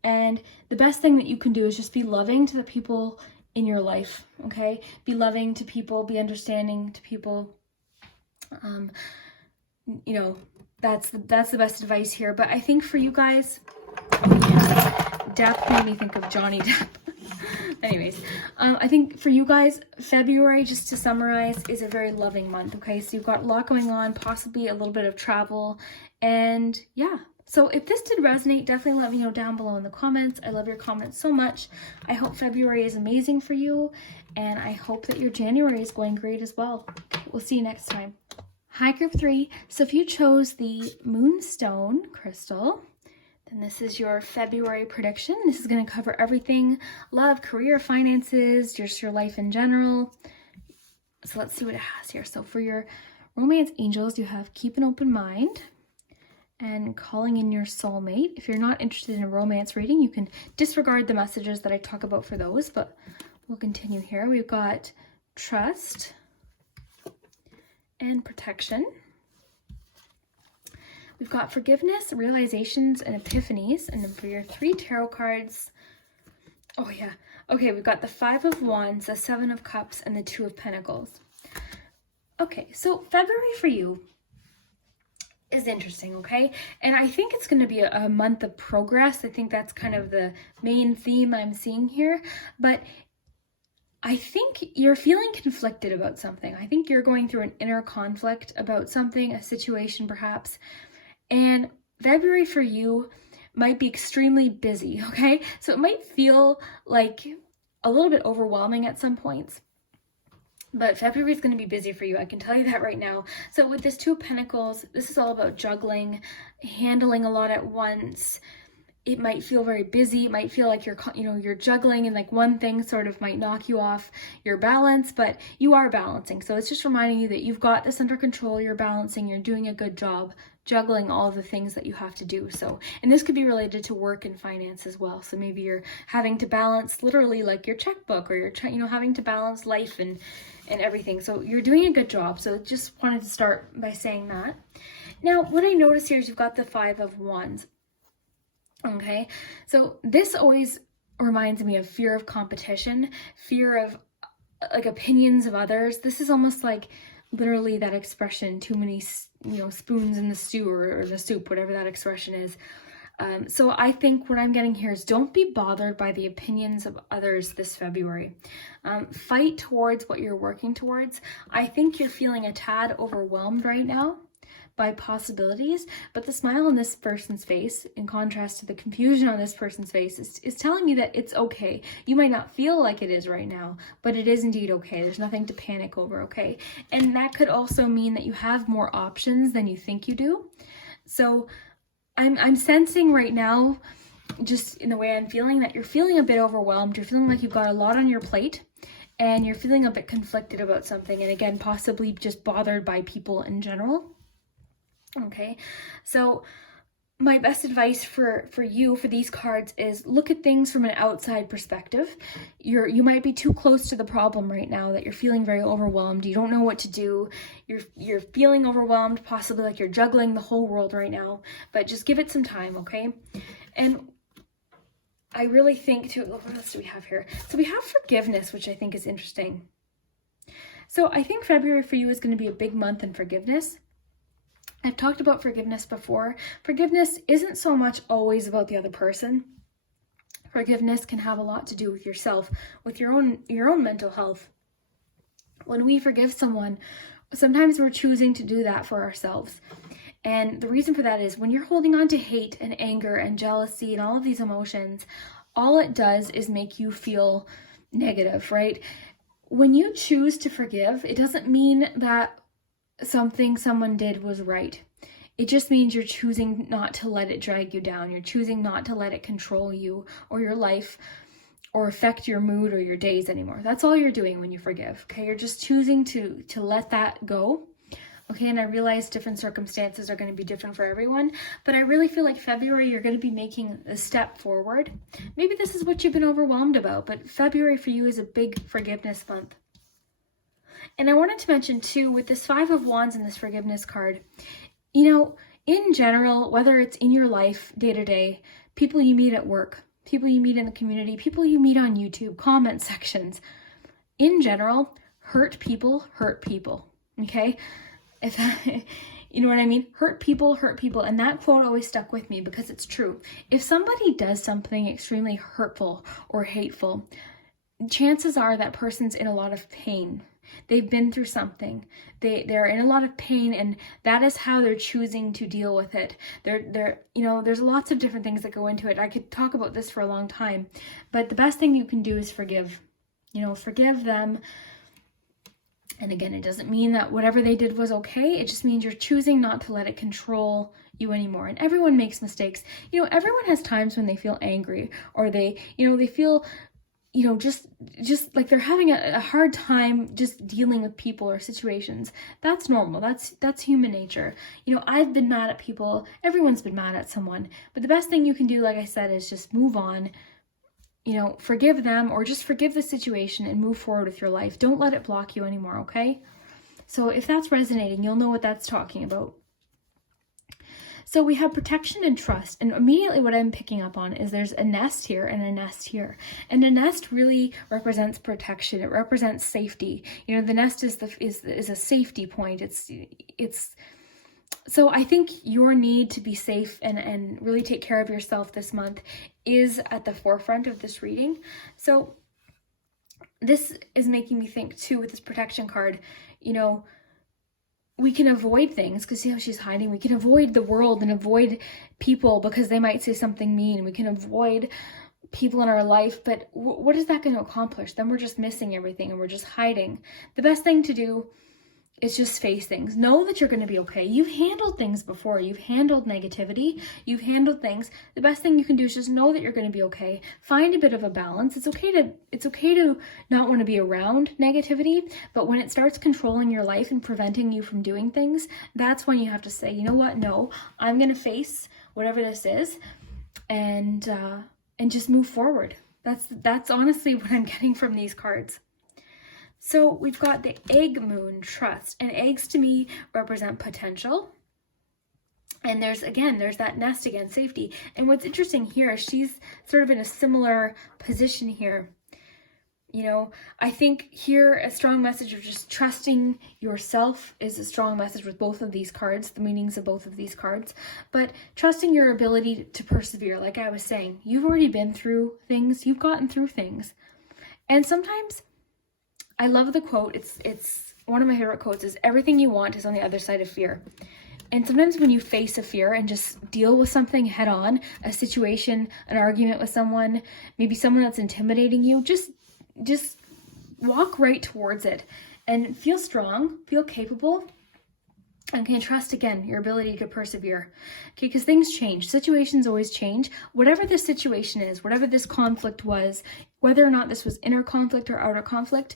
And the best thing that you can do is just be loving to the people in your life, okay? Be loving to people, be understanding to people. That's the best advice here. But I think for you guys, Depp made me think of Johnny Depp. Anyways, I think for you guys, February, just to summarize, is a very loving month, okay? So you've got a lot going on, possibly a little bit of travel, and yeah. So if this did resonate, definitely let me know down below in the comments. I love your comments so much. I hope February is amazing for you, and I hope that your January is going great as well. Okay, we'll see you next time. Hi, Group 3. So if you chose the Moonstone crystal, then this is your February prediction. This is going to cover everything: love, career, finances, just your life in general. So let's see what it has here. So for your romance angels, you have keep an open mind and calling in your soulmate. If you're not interested in a romance reading, you can disregard the messages that I talk about for those, but we'll continue here. We've got trust and protection. We've got forgiveness, realizations, and epiphanies. And then for your 3 tarot cards, oh yeah, okay, we've got the 5 of Wands, the 7 of Cups, and the 2 of Pentacles. Okay, so February for you is interesting, okay? And I think it's going to be a month of progress. I think that's kind of the main theme I'm seeing here. But I think you're feeling conflicted about something. I think you're going through an inner conflict about something, a situation perhaps. And February for you might be extremely busy, okay? So it might feel like a little bit overwhelming at some points. But February is going to be busy for you. I can tell you that right now. So with this 2 of Pentacles, this is all about juggling, handling a lot at once. it might feel very busy. It might feel like you're juggling, and like one thing sort of might knock you off your balance, but you are balancing. So it's just reminding you that you've got this under control, you're balancing, you're doing a good job juggling all the things that you have to do. So, and this could be related to work and finance as well. So maybe you're having to balance literally like your checkbook, or you're having to balance life and everything. So you're doing a good job. So just wanted to start by saying that. Now, what I notice here is you've got the 5 of Wands. Okay, so this always reminds me of fear of competition, fear of like opinions of others. This is almost like literally that expression, too many, spoons in the stew, or the soup, whatever that expression is. So I think what I'm getting here is don't be bothered by the opinions of others this February. Fight towards what you're working towards. I think you're feeling a tad overwhelmed right now by possibilities, but the smile on this person's face, in contrast to the confusion on this person's face, is telling me that it's okay. You might not feel like it is right now, but it is indeed okay. There's nothing to panic over, okay? And that could also mean that you have more options than you think you do. So I'm sensing right now, just in the way I'm feeling, that you're feeling a bit overwhelmed. You're feeling like you've got a lot on your plate, and you're feeling a bit conflicted about something, and again, possibly just bothered by people in general. Okay, so my best advice for you for these cards is look at things from an outside perspective. You might be too close to the problem right now, that you're feeling very overwhelmed. You don't know what to do. You're feeling overwhelmed, possibly like you're juggling the whole world right now, but just give it some time, okay? And I really think too, what else do we have here? So we have forgiveness, which I think is interesting. So I think February for you is going to be a big month in forgiveness. I've talked about forgiveness before. Forgiveness isn't so much always about the other person. Forgiveness can have a lot to do with yourself, with your own mental health. When we forgive someone, sometimes we're choosing to do that for ourselves. And the reason for that is when you're holding on to hate and anger and jealousy and all of these emotions, all it does is make you feel negative, right? When you choose to forgive, it doesn't mean that something someone did was right. It just means you're choosing not to let it drag you down. You're choosing not to let it control you or your life or affect your mood or your days anymore. That's all you're doing when you forgive, okay? You're just choosing to let that go, okay? And I realize different circumstances are going to be different for everyone, but I really feel like February you're going to be making a step forward. Maybe this is what you've been overwhelmed about, but February for you is a big forgiveness month. And I wanted to mention too, with this 5 of Wands and this forgiveness card, in general, whether it's in your life day to day, people you meet at work, people you meet in the community, people you meet on YouTube, comment sections, in general, hurt people, okay? If you know what I mean? Hurt people. And that quote always stuck with me because it's true. If somebody does something extremely hurtful or hateful, chances are that person's in a lot of pain. They've been through something. They're in a lot of pain, and that is how they're choosing to deal with it. There's lots of different things that go into it. I could talk about this for a long time, but the best thing you can do is forgive. Forgive them. And again, it doesn't mean that whatever they did was okay. It just means you're choosing not to let it control you anymore. And everyone makes mistakes. Everyone has times when they feel angry, or they feel just like they're having a hard time just dealing with people or situations. That's normal. That's human nature. I've been mad at people. Everyone's been mad at someone. But the best thing you can do, like I said, is just move on. Forgive them, or just forgive the situation and move forward with your life. Don't let it block you anymore, okay? So if that's resonating, you'll know what that's talking about. So we have protection and trust, and immediately what I'm picking up on is there's a nest here and a nest here. And a nest really represents protection. It represents safety. The nest is a safety point. It's so I think your need to be safe and really take care of yourself this month is at the forefront of this reading. So this is making me think too, with this protection card, we can avoid things because see how she's hiding. We can avoid the world and avoid people because they might say something mean. We can avoid people in our life, but what is that going to accomplish? Then we're just missing everything and we're just hiding. The best thing to do it's just face things. Know that you're going to be okay. You've handled things before. You've handled negativity. You've handled things. The best thing you can do is just know that you're going to be okay. Find a bit of a balance. It's okay to not want to be around negativity, but when it starts controlling your life and preventing you from doing things, that's when you have to say, you know what? No, I'm going to face whatever this is, and just move forward. That's honestly what I'm getting from these cards. So we've got the egg moon, trust, and eggs to me represent potential. And there's that nest again, safety. And what's interesting here is she's sort of in a similar position here. You know, I think here a strong message of just trusting yourself is a strong message with both of these cards, the meanings of both of these cards. But trusting your ability to persevere, like I was saying, you've already been through things, you've gotten through things. And sometimes, I love the quote, it's one of my favorite quotes, is everything you want is on the other side of fear. And sometimes when you face a fear and just deal with something head on, a situation, an argument with someone, maybe someone that's intimidating you, just walk right towards it and feel strong, feel capable, and can trust again your ability to persevere. Okay, because things change, situations always change. Whatever this situation is, whatever this conflict was, whether or not this was inner conflict or outer conflict,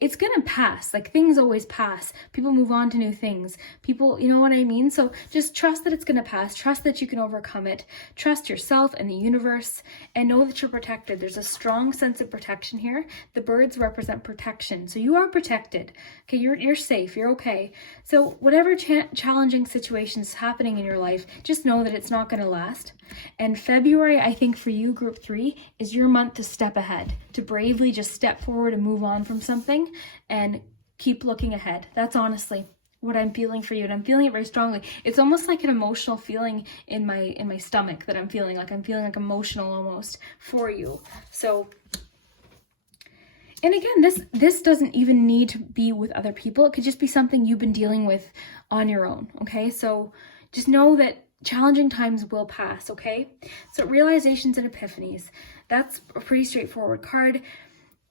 it's gonna pass. Like, things always pass. People move on to new things. People, you know what I mean? So just trust that it's gonna pass. Trust that you can overcome it. Trust yourself and the universe, and know that you're protected. There's a strong sense of protection here. The birds represent protection. So you are protected. Okay, you're safe, you're okay. So whatever challenging situations happening in your life, just know that it's not gonna last. And February, I think for you, group 3, is your month to step ahead, to bravely just step forward and move on from something and keep looking ahead. That's honestly what I'm feeling for you, and I'm feeling it very strongly. It's almost like an emotional feeling in my stomach that I'm feeling like emotional almost for you. So, and again, this doesn't even need to be with other people. It could just be something you've been dealing with on your own, okay? So just know that challenging times will pass, okay? So realizations and epiphanies. That's a pretty straightforward card.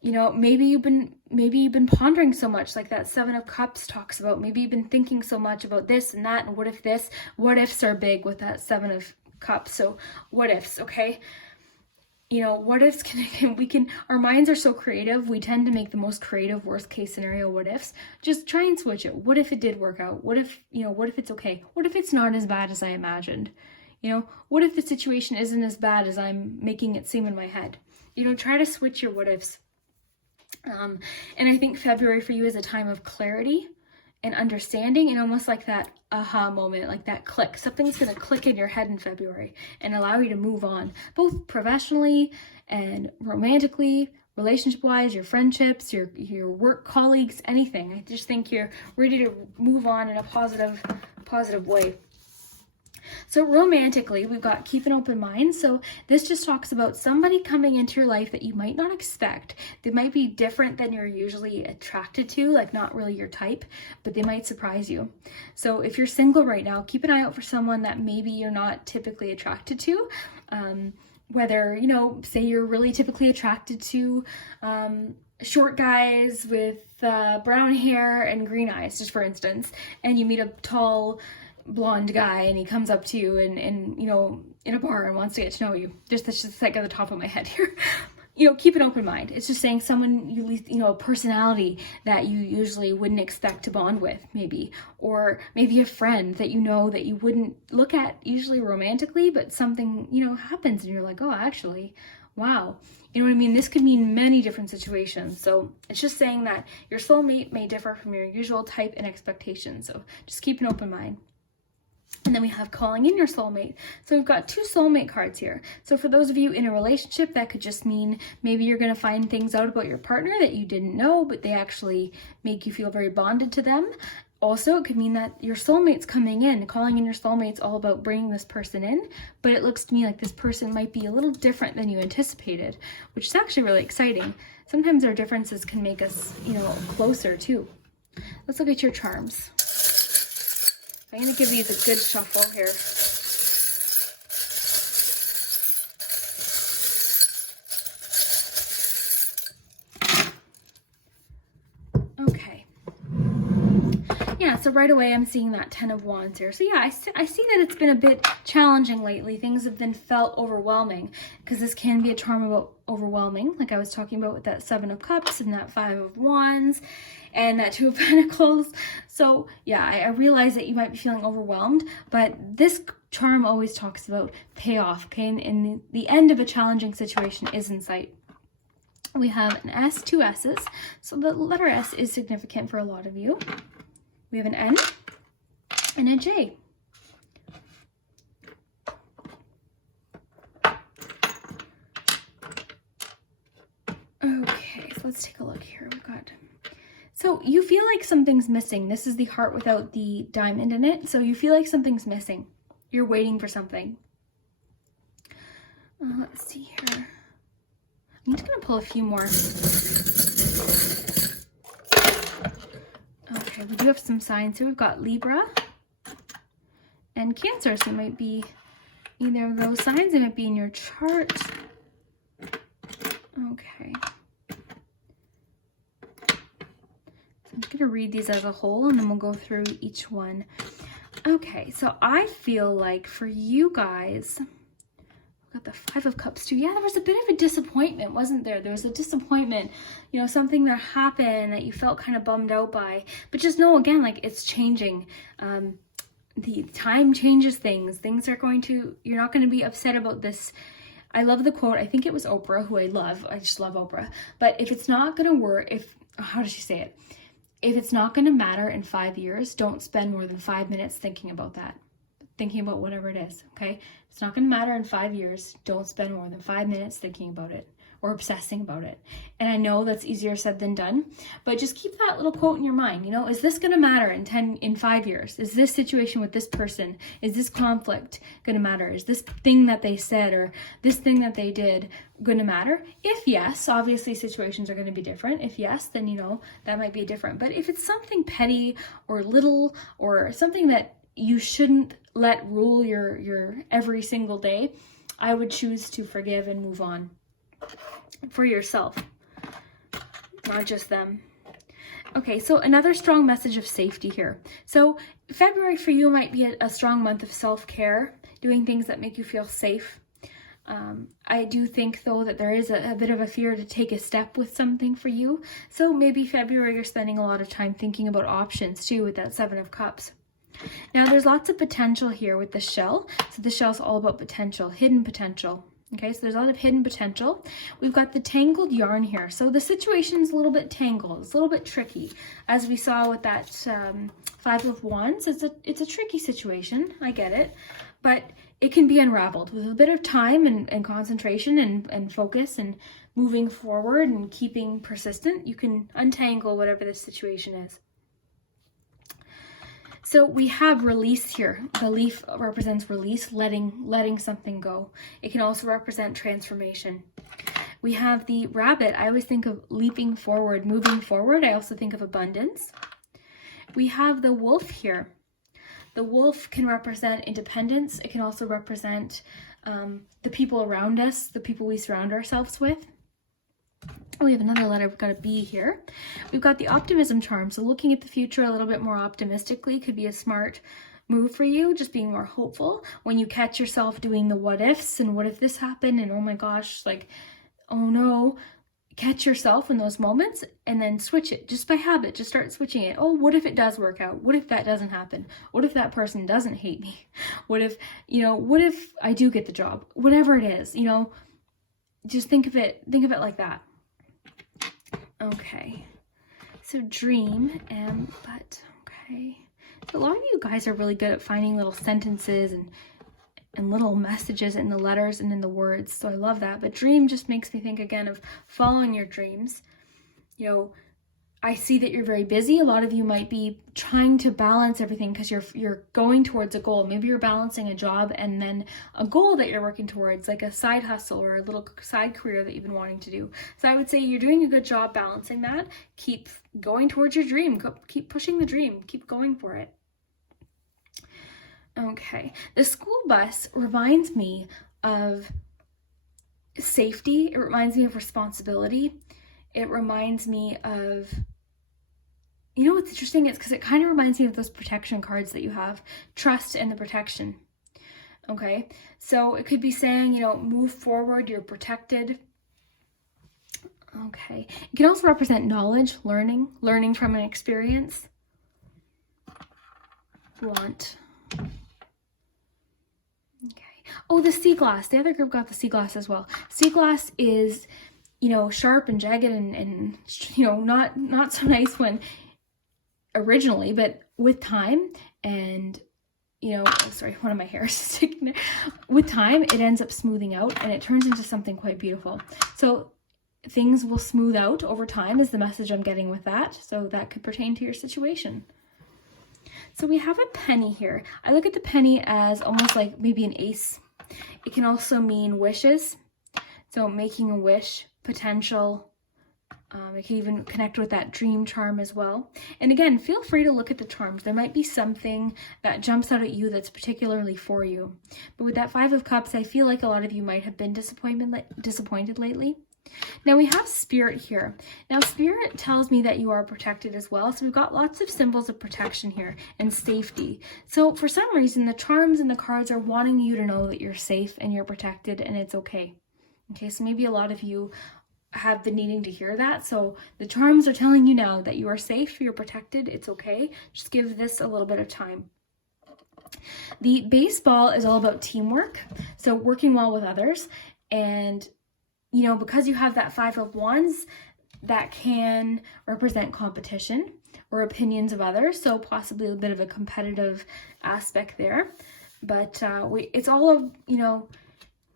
You know, maybe you've been pondering so much, like that 7 of Cups talks about. Maybe you've been thinking so much about this and that, and what if this? What ifs are big with that 7 of Cups. So what ifs, okay? You know, what ifs our minds are so creative, we tend to make the most creative worst case scenario what ifs. Just try and switch it. What if it did work out? What if it's okay? What if it's not as bad as I imagined? You know, what if the situation isn't as bad as I'm making it seem in my head? You know, try to switch your what ifs. And I think February for you is a time of clarity and understanding, and almost like that aha moment, like that click. Something's going to click in your head in February and allow you to move on, both professionally and romantically, relationship-wise, your friendships, your work colleagues, anything. I just think you're ready to move on in a positive way. So romantically, we've got keep an open mind. So this just talks about somebody coming into your life that you might not expect. They might be different than you're usually attracted to, like not really your type, but they might surprise you. So if you're single right now, keep an eye out for someone that maybe you're not typically attracted to. Whether, you know, say you're really typically attracted to short guys with brown hair and green eyes, just for instance, and you meet a tall blonde guy and he comes up to you and you know, in a bar and wants to get to know you. That's just like at the top of my head here. You know, keep an open mind. It's just saying someone you know, a personality that you usually wouldn't expect to bond with, maybe, or maybe a friend that you know that you wouldn't look at usually romantically, but something, you know, happens and you're like, oh, actually, wow. You know what I mean? This could mean many different situations. So it's just saying that your soulmate may differ from your usual type and expectations. So just keep an open mind. And then we have calling in your soulmate. So we've got 2 soulmate cards here. So for those of you in a relationship, that could just mean maybe you're going to find things out about your partner that you didn't know, but they actually make you feel very bonded to them. Also, it could mean that your soulmate's coming in. Calling in your soulmate's all about bringing this person in, but it looks to me like this person might be a little different than you anticipated, which is actually really exciting. Sometimes our differences can make us, you know, closer too. Let's look at your charms. I'm going to give these a good shuffle here. Okay. Yeah, so right away I'm seeing that 10 of Wands here. So yeah, I see that it's been a bit challenging lately. Things have been felt overwhelming, because this can be a charm about overwhelming, like I was talking about with that 7 of Cups and that 5 of Wands and that 2 of Pentacles. So yeah, I realize that you might be feeling overwhelmed, but this charm always talks about payoff, okay? And the end of a challenging situation is in sight. We have an S, 2 S's. So the letter S is significant for a lot of you. We have an N and a J. Okay, so let's take a look here. We've got, so you feel like something's missing. This is the heart without the diamond in it. So you feel like something's missing. You're waiting for something. Let's see here. I'm just gonna pull a few more. Okay, we do have some signs here. We've got Libra and Cancer. So it might be either of those signs. It might be in your chart. Okay. So I'm just gonna read these as a whole, and then we'll go through each one. Okay, so I feel like for you guys, got the 5 of Cups too. Yeah, there was a bit of a disappointment, wasn't there? There was a disappointment, you know, something that happened that you felt kind of bummed out by. But just know, again, like, it's changing. The time changes things. Things are going to, you're not going to be upset about this. I love the quote. I think it was Oprah, who I love. I just love Oprah. But if it's not going to work, how does she say it? If it's not going to matter in 5 years, don't spend more than 5 minutes thinking about that. Thinking about whatever it is, okay? It's not going to matter in 5 years. Don't spend more than 5 minutes thinking about it or obsessing about it. And I know that's easier said than done, but just keep that little quote in your mind. You know, is this going to matter in 5 years? Is this situation with this person, is this conflict going to matter? Is this thing that they said or this thing that they did going to matter? If yes, obviously situations are going to be different. If yes, then, you know, that might be different. But if it's something petty or little or something that you shouldn't let rule your every single day, I would choose to forgive and move on for yourself, not just them. Okay, so another strong message of safety here. So February for you might be a strong month of self-care, doing things that make you feel safe. I do think, though, that there is a bit of a fear to take a step with something for you. So maybe February you're spending a lot of time thinking about options too with that 7 of Cups. Now there's lots of potential here with the shell. So the shell's all about potential, hidden potential. Okay, so there's a lot of hidden potential. We've got the tangled yarn here. So the situation's a little bit tangled. It's a little bit tricky. As we saw with that 5 of Wands, it's a tricky situation. I get it. But it can be unraveled with a bit of time and concentration and focus and moving forward and keeping persistent. You can untangle whatever the situation is. So we have release here. The leaf represents release, letting something go. It can also represent transformation. We have the rabbit. I always think of leaping forward, moving forward. I also think of abundance. We have the wolf here. The wolf can represent independence. It can also represent the people around us, the people we surround ourselves with. We have another letter. We've got a B here. We've got the optimism charm. So looking at the future a little bit more optimistically could be a smart move for you, just being more hopeful. When you catch yourself doing the what ifs and what if this happened and oh my gosh, like, oh no, catch yourself in those moments and then switch it just by habit. Just start switching it. Oh, what if it does work out? What if that doesn't happen? What if that person doesn't hate me? What if, what if I do get the job? Whatever it is, just think of it like that. Okay, so dream but okay. So a lot of you guys are really good at finding little sentences and little messages in the letters and in the words. So I love that. But dream just makes me think again of following your dreams. I see that you're very busy. A lot of you might be trying to balance everything because you're going towards a goal. Maybe you're balancing a job and then a goal that you're working towards, like a side hustle or a little side career that you've been wanting to do. So I would say you're doing a good job balancing that. Keep going towards your dream. Keep pushing the dream. Keep going for it. Okay. The school bus reminds me of safety. It reminds me of responsibility. It reminds me of, it's interesting? It's because it kind of reminds me of those protection cards that you have, trust and the protection. Okay, so it could be saying, you know, move forward, you're protected. Okay, it can also represent knowledge, learning from an experience. Want. Okay. Oh, the sea glass. The other group got the sea glass as well. Sea glass is, you know, sharp and jagged and you know, not so nice when originally, but with time and, you know, oh, sorry, one of my hairs is sticking there. With time, it ends up smoothing out and it turns into something quite beautiful. So things will smooth out over time is the message I'm getting with that. So that could pertain to your situation. So we have a penny here. I look at the penny as almost like maybe an ace. It can also mean wishes. So making a wish, potential. It can even connect with that dream charm as well. And again, feel free to look at the charms. There might be something that jumps out at you that's particularly for you. But with that 5 of Cups, I feel like a lot of you might have been disappointed lately. Now we have Spirit here. Now Spirit tells me that you are protected as well. So we've got lots of symbols of protection here and safety. So for some reason, the charms and the cards are wanting you to know that you're safe and you're protected and it's okay. Okay, so maybe a lot of you have been needing to hear that. So the charms are telling you now that you are safe, you're protected, it's okay. Just give this a little bit of time. The baseball is all about teamwork. So working well with others. And you know, because you have that 5 of Wands, that can represent competition or opinions of others. So possibly a bit of a competitive aspect there. But it's all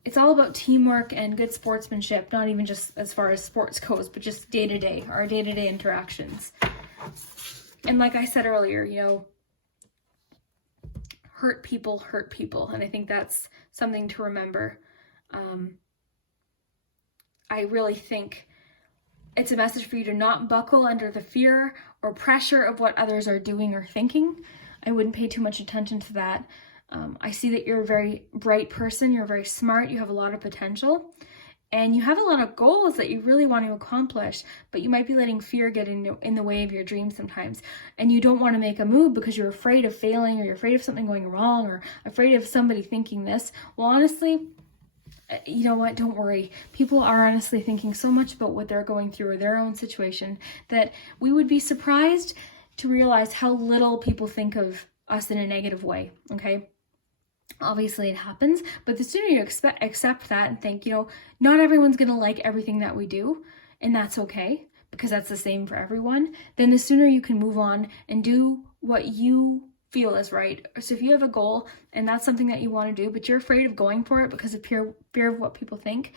about teamwork and good sportsmanship, not even just as far as sports goes, but just day-to-day, our day-to-day interactions. And like I said earlier, you know, hurt people. And I think that's something to remember. I really think it's a message for you to not buckle under the fear or pressure of what others are doing or thinking. I wouldn't pay too much attention to that. I see that you're a very bright person. You're very smart. You have a lot of potential. And you have a lot of goals that you really want to accomplish, but you might be letting fear get in the way of your dreams sometimes. And you don't want to make a move because you're afraid of failing or you're afraid of something going wrong or afraid of somebody thinking this. Well, honestly, you know what? Don't worry. People are honestly thinking so much about what they're going through or their own situation that we would be surprised to realize how little people think of us in a negative way, okay? Obviously it happens, but the sooner you accept that and think, you know, not everyone's going to like everything that we do, and that's okay, because that's the same for everyone, then the sooner you can move on and do what you feel is right. So if you have a goal and that's something that you want to do, but you're afraid of going for it because of fear of what people think,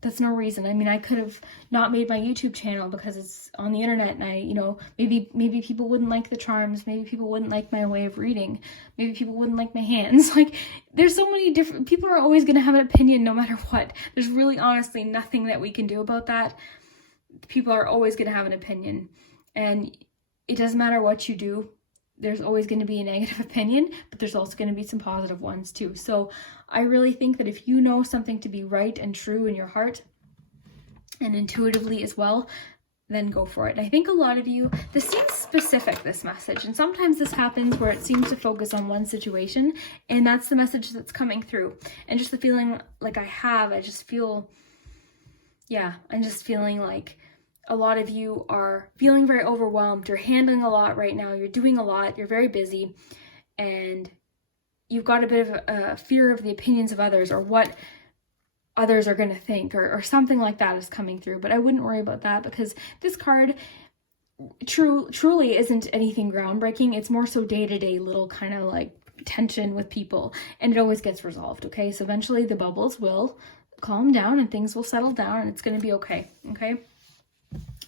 that's no reason. I mean, I could have not made my YouTube channel because it's on the internet and I, you know, maybe people wouldn't like the charms. Maybe people wouldn't like my way of reading. Maybe people wouldn't like my hands. Like, there's so many different, people are always going to have an opinion no matter what. There's really honestly nothing that we can do about that. People are always going to have an opinion, and it doesn't matter what you do. There's always going to be a negative opinion, but there's also going to be some positive ones too. So I really think that if you know something to be right and true in your heart and intuitively as well, then go for it. And I think a lot of you, this seems specific, this message. And sometimes this happens where it seems to focus on one situation, and that's the message that's coming through. And just the feeling like I just feel, yeah, I'm just feeling like a lot of you are feeling very overwhelmed. You're handling a lot right now. You're doing a lot. You're very busy. And you've got a bit of a fear of the opinions of others or what others are going to think or something like that is coming through. But I wouldn't worry about that because this card truly isn't anything groundbreaking. It's more so day-to-day little kind of like tension with people. And it always gets resolved, okay? So eventually the bubbles will calm down and things will settle down and it's going to be okay, okay?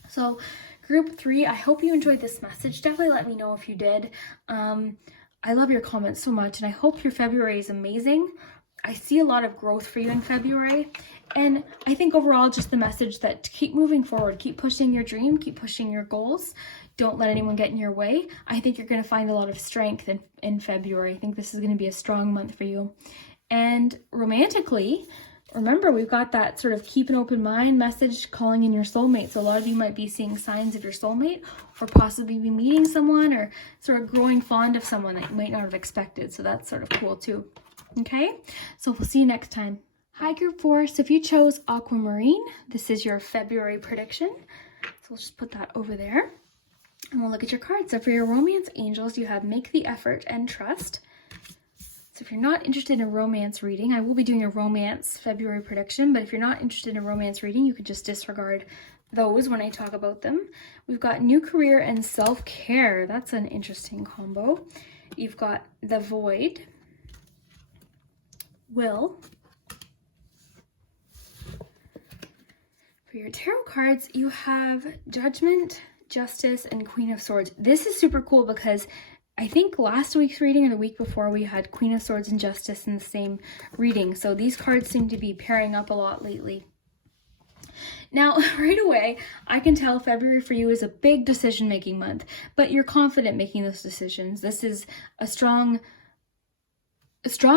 So group 3, I hope you enjoyed this message. Definitely let me know if you did. I love your comments so much and I hope your February is amazing. I see a lot of growth for you in February. And I think overall just the message that to keep moving forward, keep pushing your dream, keep pushing your goals. Don't let anyone get in your way. I think you're going to find a lot of strength in February. I think this is going to be a strong month for you. And romantically, remember, we've got that sort of keep an open mind message calling in your soulmate. So a lot of you might be seeing signs of your soulmate, or possibly be meeting someone, or sort of growing fond of someone that you might not have expected. So that's sort of cool too. Okay, so we'll see you next time. Hi Group 4, so if you chose Aquamarine, this is your February prediction. So we'll just put that over there. And we'll look at your cards. So for your romance angels, you have make the effort and trust. So if you're not interested in a romance reading, I will be doing a romance February prediction, but if you're not interested in a romance reading, you could just disregard those when I talk about them. We've got new career and self-care. That's an interesting combo. You've got the void, will. For your tarot cards, you have judgment, justice, and Queen of Swords. This is super cool because I think last week's reading or the week before we had Queen of Swords and Justice in the same reading. So these cards seem to be pairing up a lot lately. Now, right away, I can tell February for you is a big decision-making month, but you're confident making those decisions. This is a strong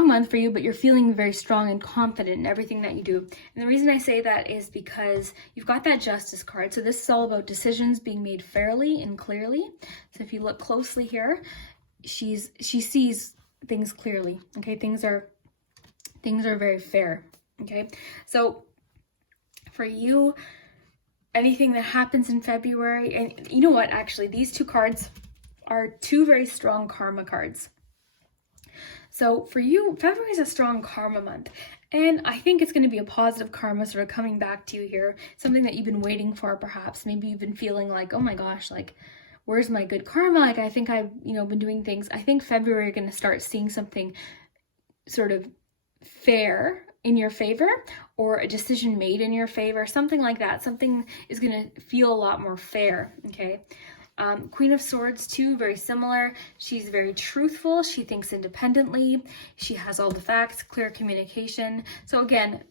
month for you, but you're feeling very strong and confident in everything that you do. And the reason I say that is because you've got that Justice card. So this is all about decisions being made fairly and clearly. So if you look closely here, she sees things clearly. Okay, things are very fair. Okay, so for you, anything that happens in February, and you know what, actually, these two cards are two very strong karma cards. So for you, February is a strong karma month, and I think it's going to be a positive karma sort of coming back to you here, something that you've been waiting for perhaps. Maybe you've been feeling like, oh my gosh, like, where's my good karma? Like, I think I've, been doing things. I think February you're going to start seeing something sort of fair in your favor, or a decision made in your favor, something like that. Something is going to feel a lot more fair, okay? Queen of Swords too, very similar. She's very truthful. She thinks independently. She has all the facts, clear communication. So again,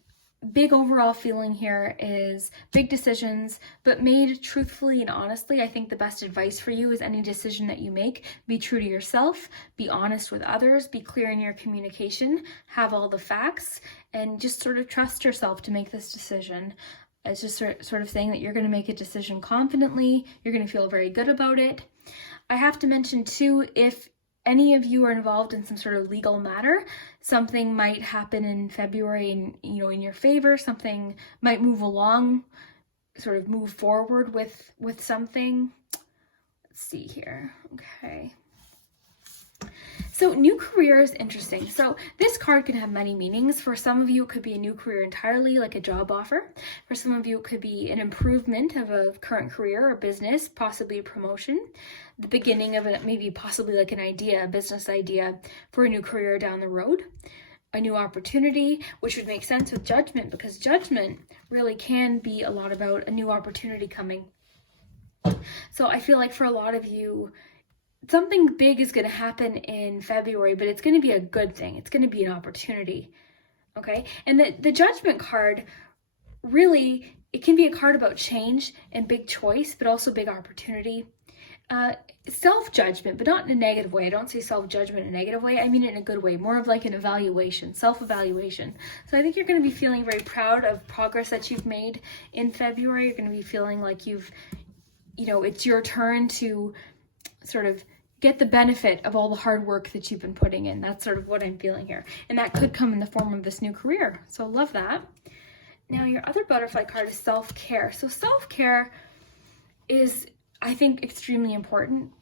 big overall feeling here is big decisions, but made truthfully and honestly. I think the best advice for you is any decision that you make, be true to yourself, be honest with others, be clear in your communication, have all the facts, and just sort of trust yourself to make this decision. It's just sort of saying that you're going to make a decision confidently. You're going to feel very good about it. I have to mention too, if any of you are involved in some sort of legal matter, something might happen in February in your favor. Something might move along, sort of move forward with something. Let's see here. Okay. So new career is interesting. So this card can have many meanings. For some of you, it could be a new career entirely, like a job offer. For some of you, it could be an improvement of a current career or business, possibly a promotion. The beginning of it, maybe possibly like an idea, a business idea for a new career down the road. A new opportunity, which would make sense with judgment, because judgment really can be a lot about a new opportunity coming. So I feel like for a lot of you, something big is going to happen in February, but it's going to be a good thing. It's going to be an opportunity, okay? And the Judgment card, really, it can be a card about change and big choice, but also big opportunity. Self-judgment, but not in a negative way. I don't say self-judgment in a negative way. I mean it in a good way, more of like an evaluation, self-evaluation. So I think you're going to be feeling very proud of progress that you've made in February. You're going to be feeling like it's your turn to sort of get the benefit of all the hard work that you've been putting in. That's sort of what I'm feeling here. And that could come in the form of this new career. So love that. Now your other butterfly card is self-care. So self-care is, I think, extremely important.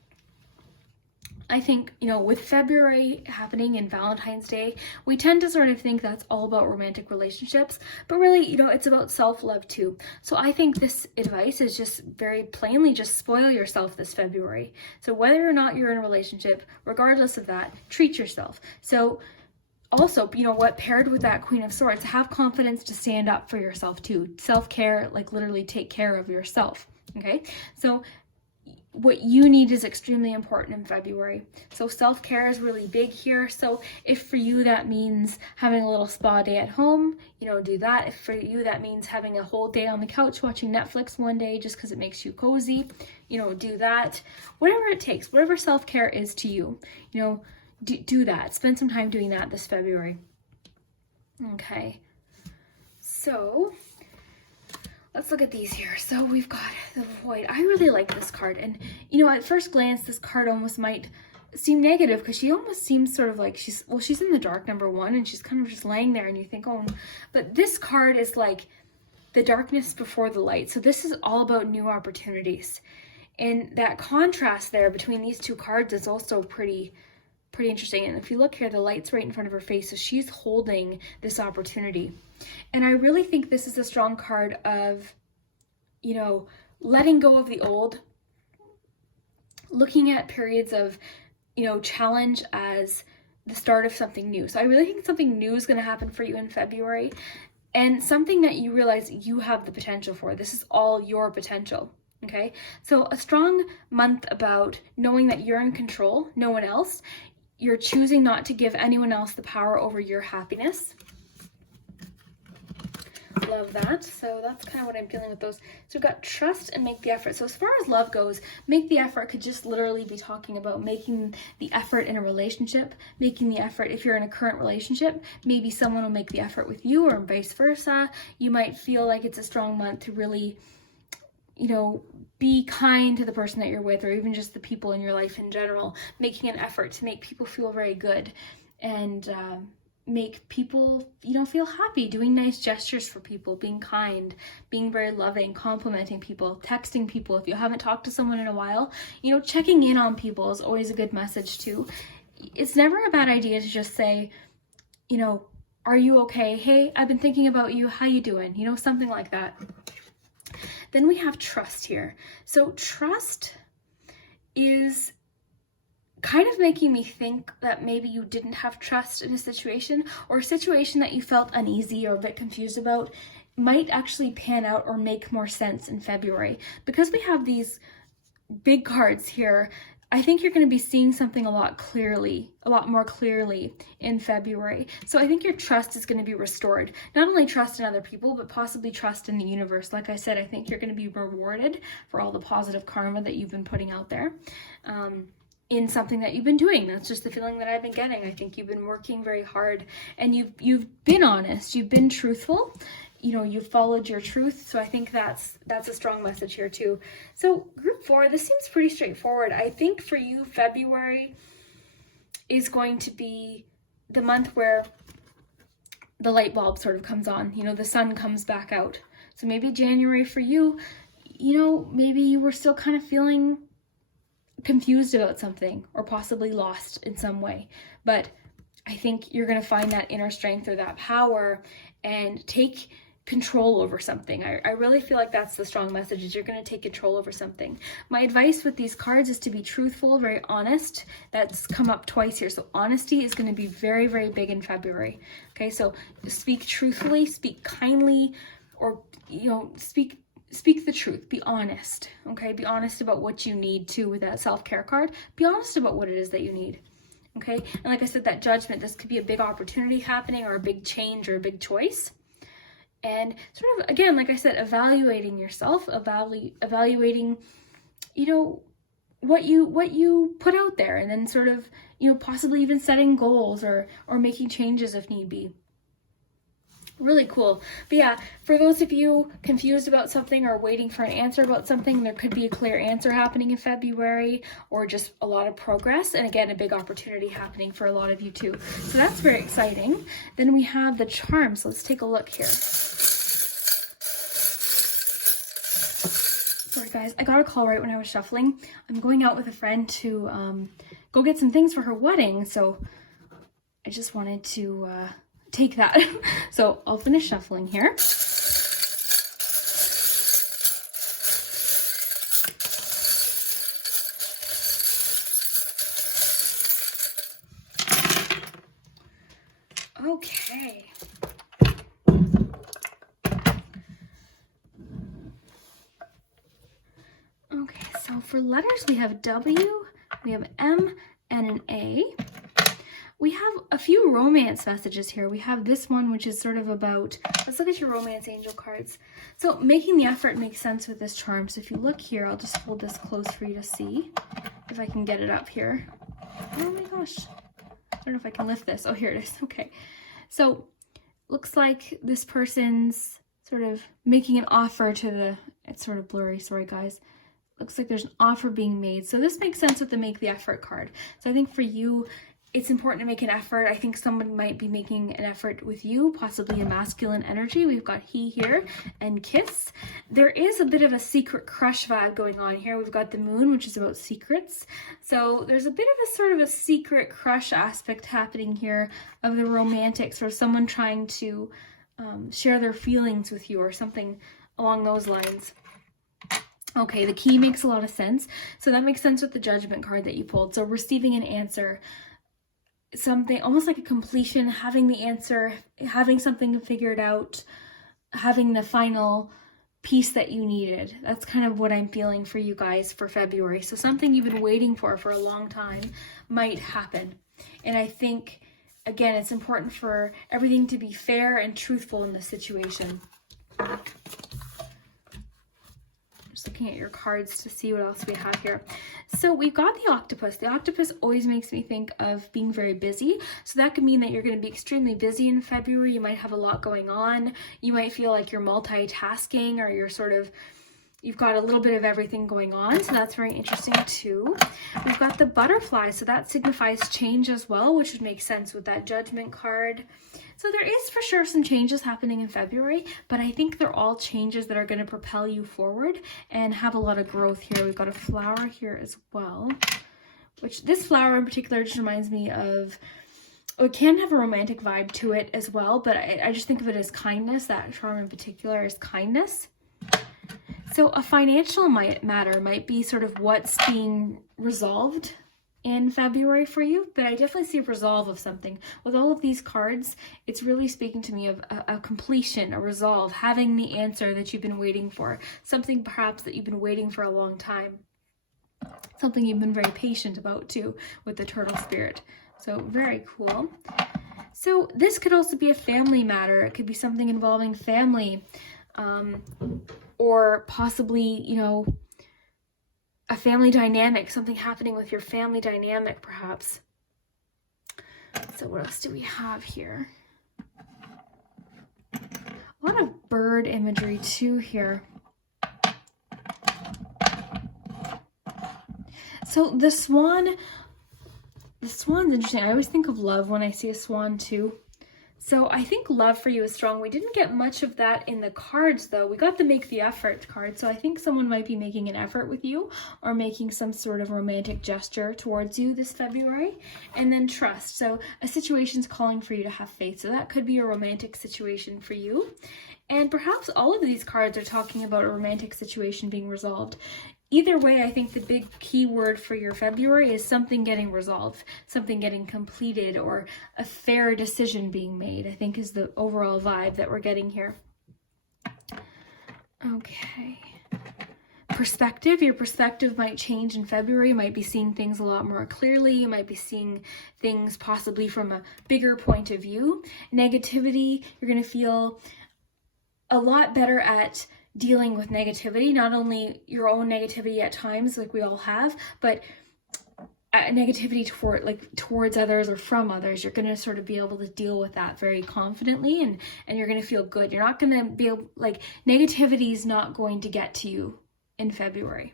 I think, with February happening in Valentine's Day, we tend to sort of think that's all about romantic relationships, but really, it's about self-love too. So I think this advice is just very plainly, just spoil yourself this February. So whether or not you're in a relationship, regardless of that, treat yourself. So also, what paired with that Queen of Swords, have confidence to stand up for yourself too. Self-care, like literally take care of yourself, okay? So what you need is extremely important in February. So self-care is really big here. So if for you that means having a little spa day at home, do that. If for you that means having a whole day on the couch watching Netflix one day just because it makes you cozy, do that. Whatever it takes, whatever self-care is to you, do that. Spend some time doing that this February. Okay. So let's look at these here. So we've got the Void. I really like this card. And, you know, at first glance, this card almost might seem negative because she almost seems sort of like she's in the dark, number one, and she's kind of just laying there and you think, oh, but this card is like the darkness before the light. So this is all about new opportunities. And that contrast there between these two cards is also pretty interesting. And if you look here, the light's right in front of her face, so she's holding this opportunity. And I really think this is a strong card of, you know, letting go of the old, looking at periods of, you know, challenge as the start of something new. So I really think something new is going to happen for you in February, and something that you realize you have the potential for. This is all your potential. Okay, so a strong month about knowing that you're in control, no one else. You're choosing not to give anyone else the power over your happiness. Love that. So that's kind of what I'm feeling with those. So we've got trust and make the effort. So as far as love goes, make the effort could just literally be talking about making the effort in a relationship, making the effort if you're in a current relationship. Maybe someone will make the effort with you or vice versa. You might feel like it's a strong month to really, you know, be kind to the person that you're with, or even just the people in your life in general, making an effort to make people feel very good and make people, you know, feel happy, doing nice gestures for people, being kind, being very loving, complimenting people, texting people. If you haven't talked to someone in a while, you know, checking in on people is always a good message too. It's never a bad idea to just say, you know, are you okay? Hey, I've been thinking about you. How you doing? You know, something like that. Then we have trust here. So trust is kind of making me think that maybe you didn't have trust in a situation, or a situation that you felt uneasy or a bit confused about might actually pan out or make more sense in February. Because we have these big cards here, I think you're going to be seeing something a lot more clearly in February. So I think your trust is going to be restored. Not only trust in other people, but possibly trust in the universe. Like I said, I think you're going to be rewarded for all the positive karma that you've been putting out there. In something that you've been doing. That's just the feeling that I've been getting. I think you've been working very hard, and you've been honest, you've been truthful, you know, you've followed your truth. So I think that's a strong message here too. So group 4, this seems pretty straightforward. I think for you, February is going to be the month where the light bulb sort of comes on, you know, the sun comes back out. So maybe January for you, you know, maybe you were still kind of feeling confused about something or possibly lost in some way, but I think you're going to find that inner strength or that power and take control over something. I really feel like that's the strong message, is you're going to take control over something. My advice with these cards is to be truthful, very honest. That's come up twice here. So honesty is going to be very, very big in February. Okay, so speak truthfully, speak kindly, or, you know, speak the truth, be honest, okay? Be honest about what you need too with that self-care card. Be honest about what it is that you need, okay? And like I said, that judgment, this could be a big opportunity happening or a big change or a big choice. And sort of, again, like I said, evaluating yourself, evaluating, you know, what you put out there, and then sort of, you know, possibly even setting goals or making changes if need be. Really cool. But yeah, for those of you confused about something or waiting for an answer about something, there could be a clear answer happening in February, or just a lot of progress, and again, a big opportunity happening for a lot of you too. So that's very exciting. Then we have the charms. So let's take a look here. Sorry guys, I got a call right when I was shuffling. I'm going out with a friend to go get some things for her wedding, so I just wanted to take that. So I'll finish shuffling here. Okay. Okay, so for letters, we have W, we have M, and an A. We have a few romance messages here. We have this one, which is sort of about, let's look at your romance angel cards. So making the effort makes sense with this charm. So if you look here, I'll just hold this close for you to see if I can get it up here. Oh my gosh. I don't know if I can lift this. Oh, here it is. Okay. So looks like this person's sort of making an offer to the, it's sort of blurry, sorry guys. Looks like there's an offer being made. So this makes sense with the make the effort card. So I think for you, it's important to make an effort. I think someone might be making an effort with you, possibly a masculine energy. We've got he here and kiss. There is a bit of a secret crush vibe going on here. We've got the moon, which is about secrets. So there's a bit of a sort of a secret crush aspect happening here of the romantics, or someone trying to share their feelings with you or something along those lines. Okay, the key makes a lot of sense. So that makes sense with the judgment card that you pulled. So receiving an answer, something almost like a completion, having the answer, having something figured out, having the final piece that you needed. That's kind of what I'm feeling for you guys for February. So something you've been waiting for a long time might happen. And I think, again, it's important for everything to be fair and truthful in this situation. Looking at your cards to see what else we have here. So we've got the octopus. The octopus always makes me think of being very busy. So that could mean that you're going to be extremely busy in February. You might have a lot going on. You might feel like you're multitasking, or you're sort of, you've got a little bit of everything going on. So that's very interesting too. We've got the butterfly. So that signifies change as well, which would make sense with that judgment card. So there is for sure some changes happening in February, but I think they're all changes that are going to propel you forward and have a lot of growth here. We've got a flower here as well, which this flower in particular just reminds me of, it can have a romantic vibe to it as well, but I just think of it as kindness. That charm in particular is kindness. So a financial matter might be sort of what's being resolved in February for you, but I definitely see a resolve of something. With all of these cards, it's really speaking to me of a completion, a resolve, having the answer that you've been waiting for, something perhaps that you've been waiting for a long time, something you've been very patient about too with the turtle spirit. So very cool. So this could also be a family matter. It could be something involving family, or possibly, you know, a family dynamic, something happening with your family dynamic, perhaps. So what else do we have here? A lot of bird imagery too here. So the swan's interesting. I always think of love when I see a swan too. So I think love for you is strong. We didn't get much of that in the cards though. We got the make the effort card. So I think someone might be making an effort with you or making some sort of romantic gesture towards you this February. And then trust. So a situation's calling for you to have faith. So that could be a romantic situation for you. And perhaps all of these cards are talking about a romantic situation being resolved. Either way, I think the big key word for your February is something getting resolved, something getting completed, or a fair decision being made, I think is the overall vibe that we're getting here. Okay. Perspective. Your perspective might change in February. You might be seeing things a lot more clearly. You might be seeing things possibly from a bigger point of view. Negativity, you're going to feel a lot better at dealing with negativity, not only your own negativity at times, like we all have, but negativity towards others or from others. You're going to sort of be able to deal with that very confidently, and you're going to feel good. You're not going to be able, like, negativity is not going to get to you in February.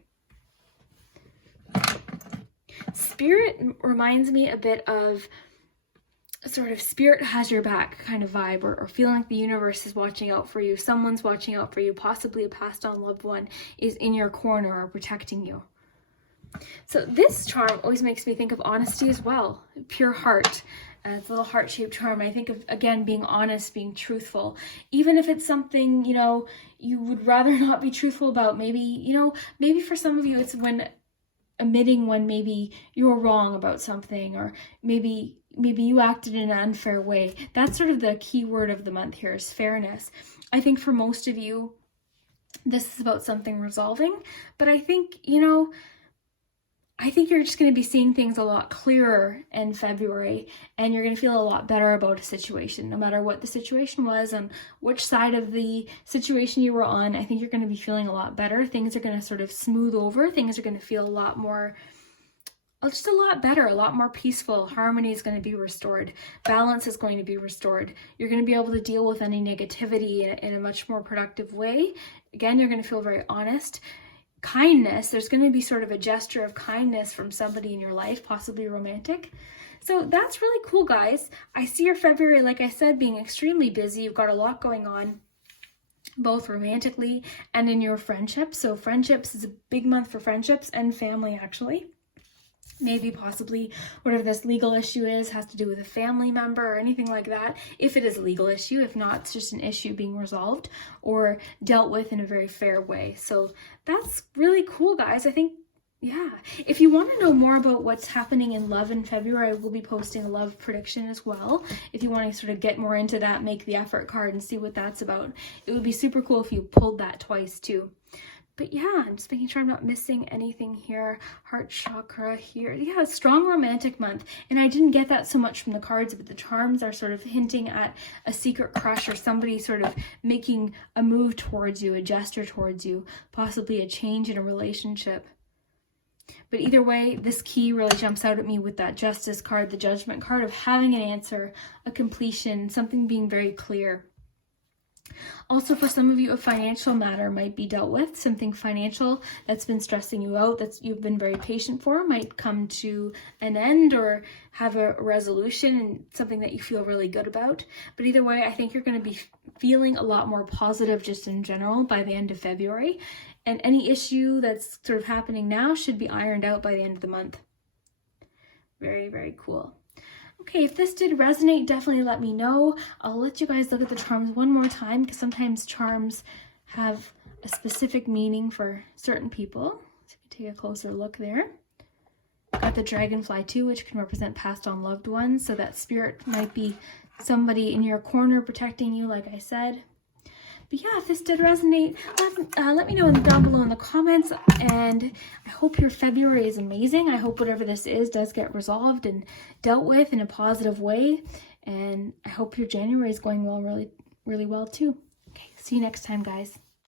Spirit reminds me a bit of sort of spirit has your back kind of vibe, or feeling like the universe is watching out for you. Someone's watching out for you. Possibly a passed on loved one is in your corner or protecting you. So this charm always makes me think of honesty as well. Pure heart. It's a little heart-shaped charm. I think of, again, being honest, being truthful. Even if it's something, you know, you would rather not be truthful about. Maybe, you know, maybe for some of you it's when admitting when maybe you're wrong about something, or maybe you acted in an unfair way. That's sort of the key word of the month here, is fairness. I think for most of you, this is about something resolving, but I think, you know, I think you're just going to be seeing things a lot clearer in February, and you're going to feel a lot better about a situation, no matter what the situation was and which side of the situation you were on. I think you're going to be feeling a lot better. Things are going to sort of smooth over. Things are going to feel a lot more just a lot better, a lot more peaceful. Harmony is going to be restored. Balance is going to be restored. You're going to be able to deal with any negativity in a much more productive way. Again, you're going to feel very honest. Kindness, there's going to be sort of a gesture of kindness from somebody in your life, possibly romantic. So that's really cool, guys. I see your February, like I said, being extremely busy. You've got a lot going on, both romantically and in your friendships. So friendships is a big month for friendships and family, actually. Maybe possibly whatever this legal issue is has to do with a family member or anything like that. If it is a legal issue, if not, it's just an issue being resolved or dealt with in a very fair way. So that's really cool, guys. I think, yeah. If you want to know more about what's happening in love in February, I will be posting a love prediction as well. If you want to sort of get more into that, make the effort card and see what that's about. It would be super cool if you pulled that twice too. But yeah, I'm just making sure I'm not missing anything here. Heart chakra here. Yeah, strong romantic month. And I didn't get that so much from the cards, but the charms are sort of hinting at a secret crush or somebody sort of making a move towards you, a gesture towards you, possibly a change in a relationship. But either way, this key really jumps out at me with that Justice card, the Judgment card, of having an answer, a completion, something being very clear. Also, for some of you, a financial matter might be dealt with. Something financial that's been stressing you out, that you've been very patient for, might come to an end or have a resolution, and something that you feel really good about. But either way, I think you're going to be feeling a lot more positive just in general by the end of February. And any issue that's sort of happening now should be ironed out by the end of the month. Very, very cool. Okay, if this did resonate, definitely let me know. I'll let you guys look at the charms one more time, because sometimes charms have a specific meaning for certain people. So you can take a closer look there. Got the dragonfly too, which can represent passed on loved ones. So that spirit might be somebody in your corner protecting you, like I said. But yeah, if this did resonate, let me know down below in the comments. And I hope your February is amazing. I hope whatever this is does get resolved and dealt with in a positive way. And I hope your January is going well, really, really well too. Okay, see you next time, guys.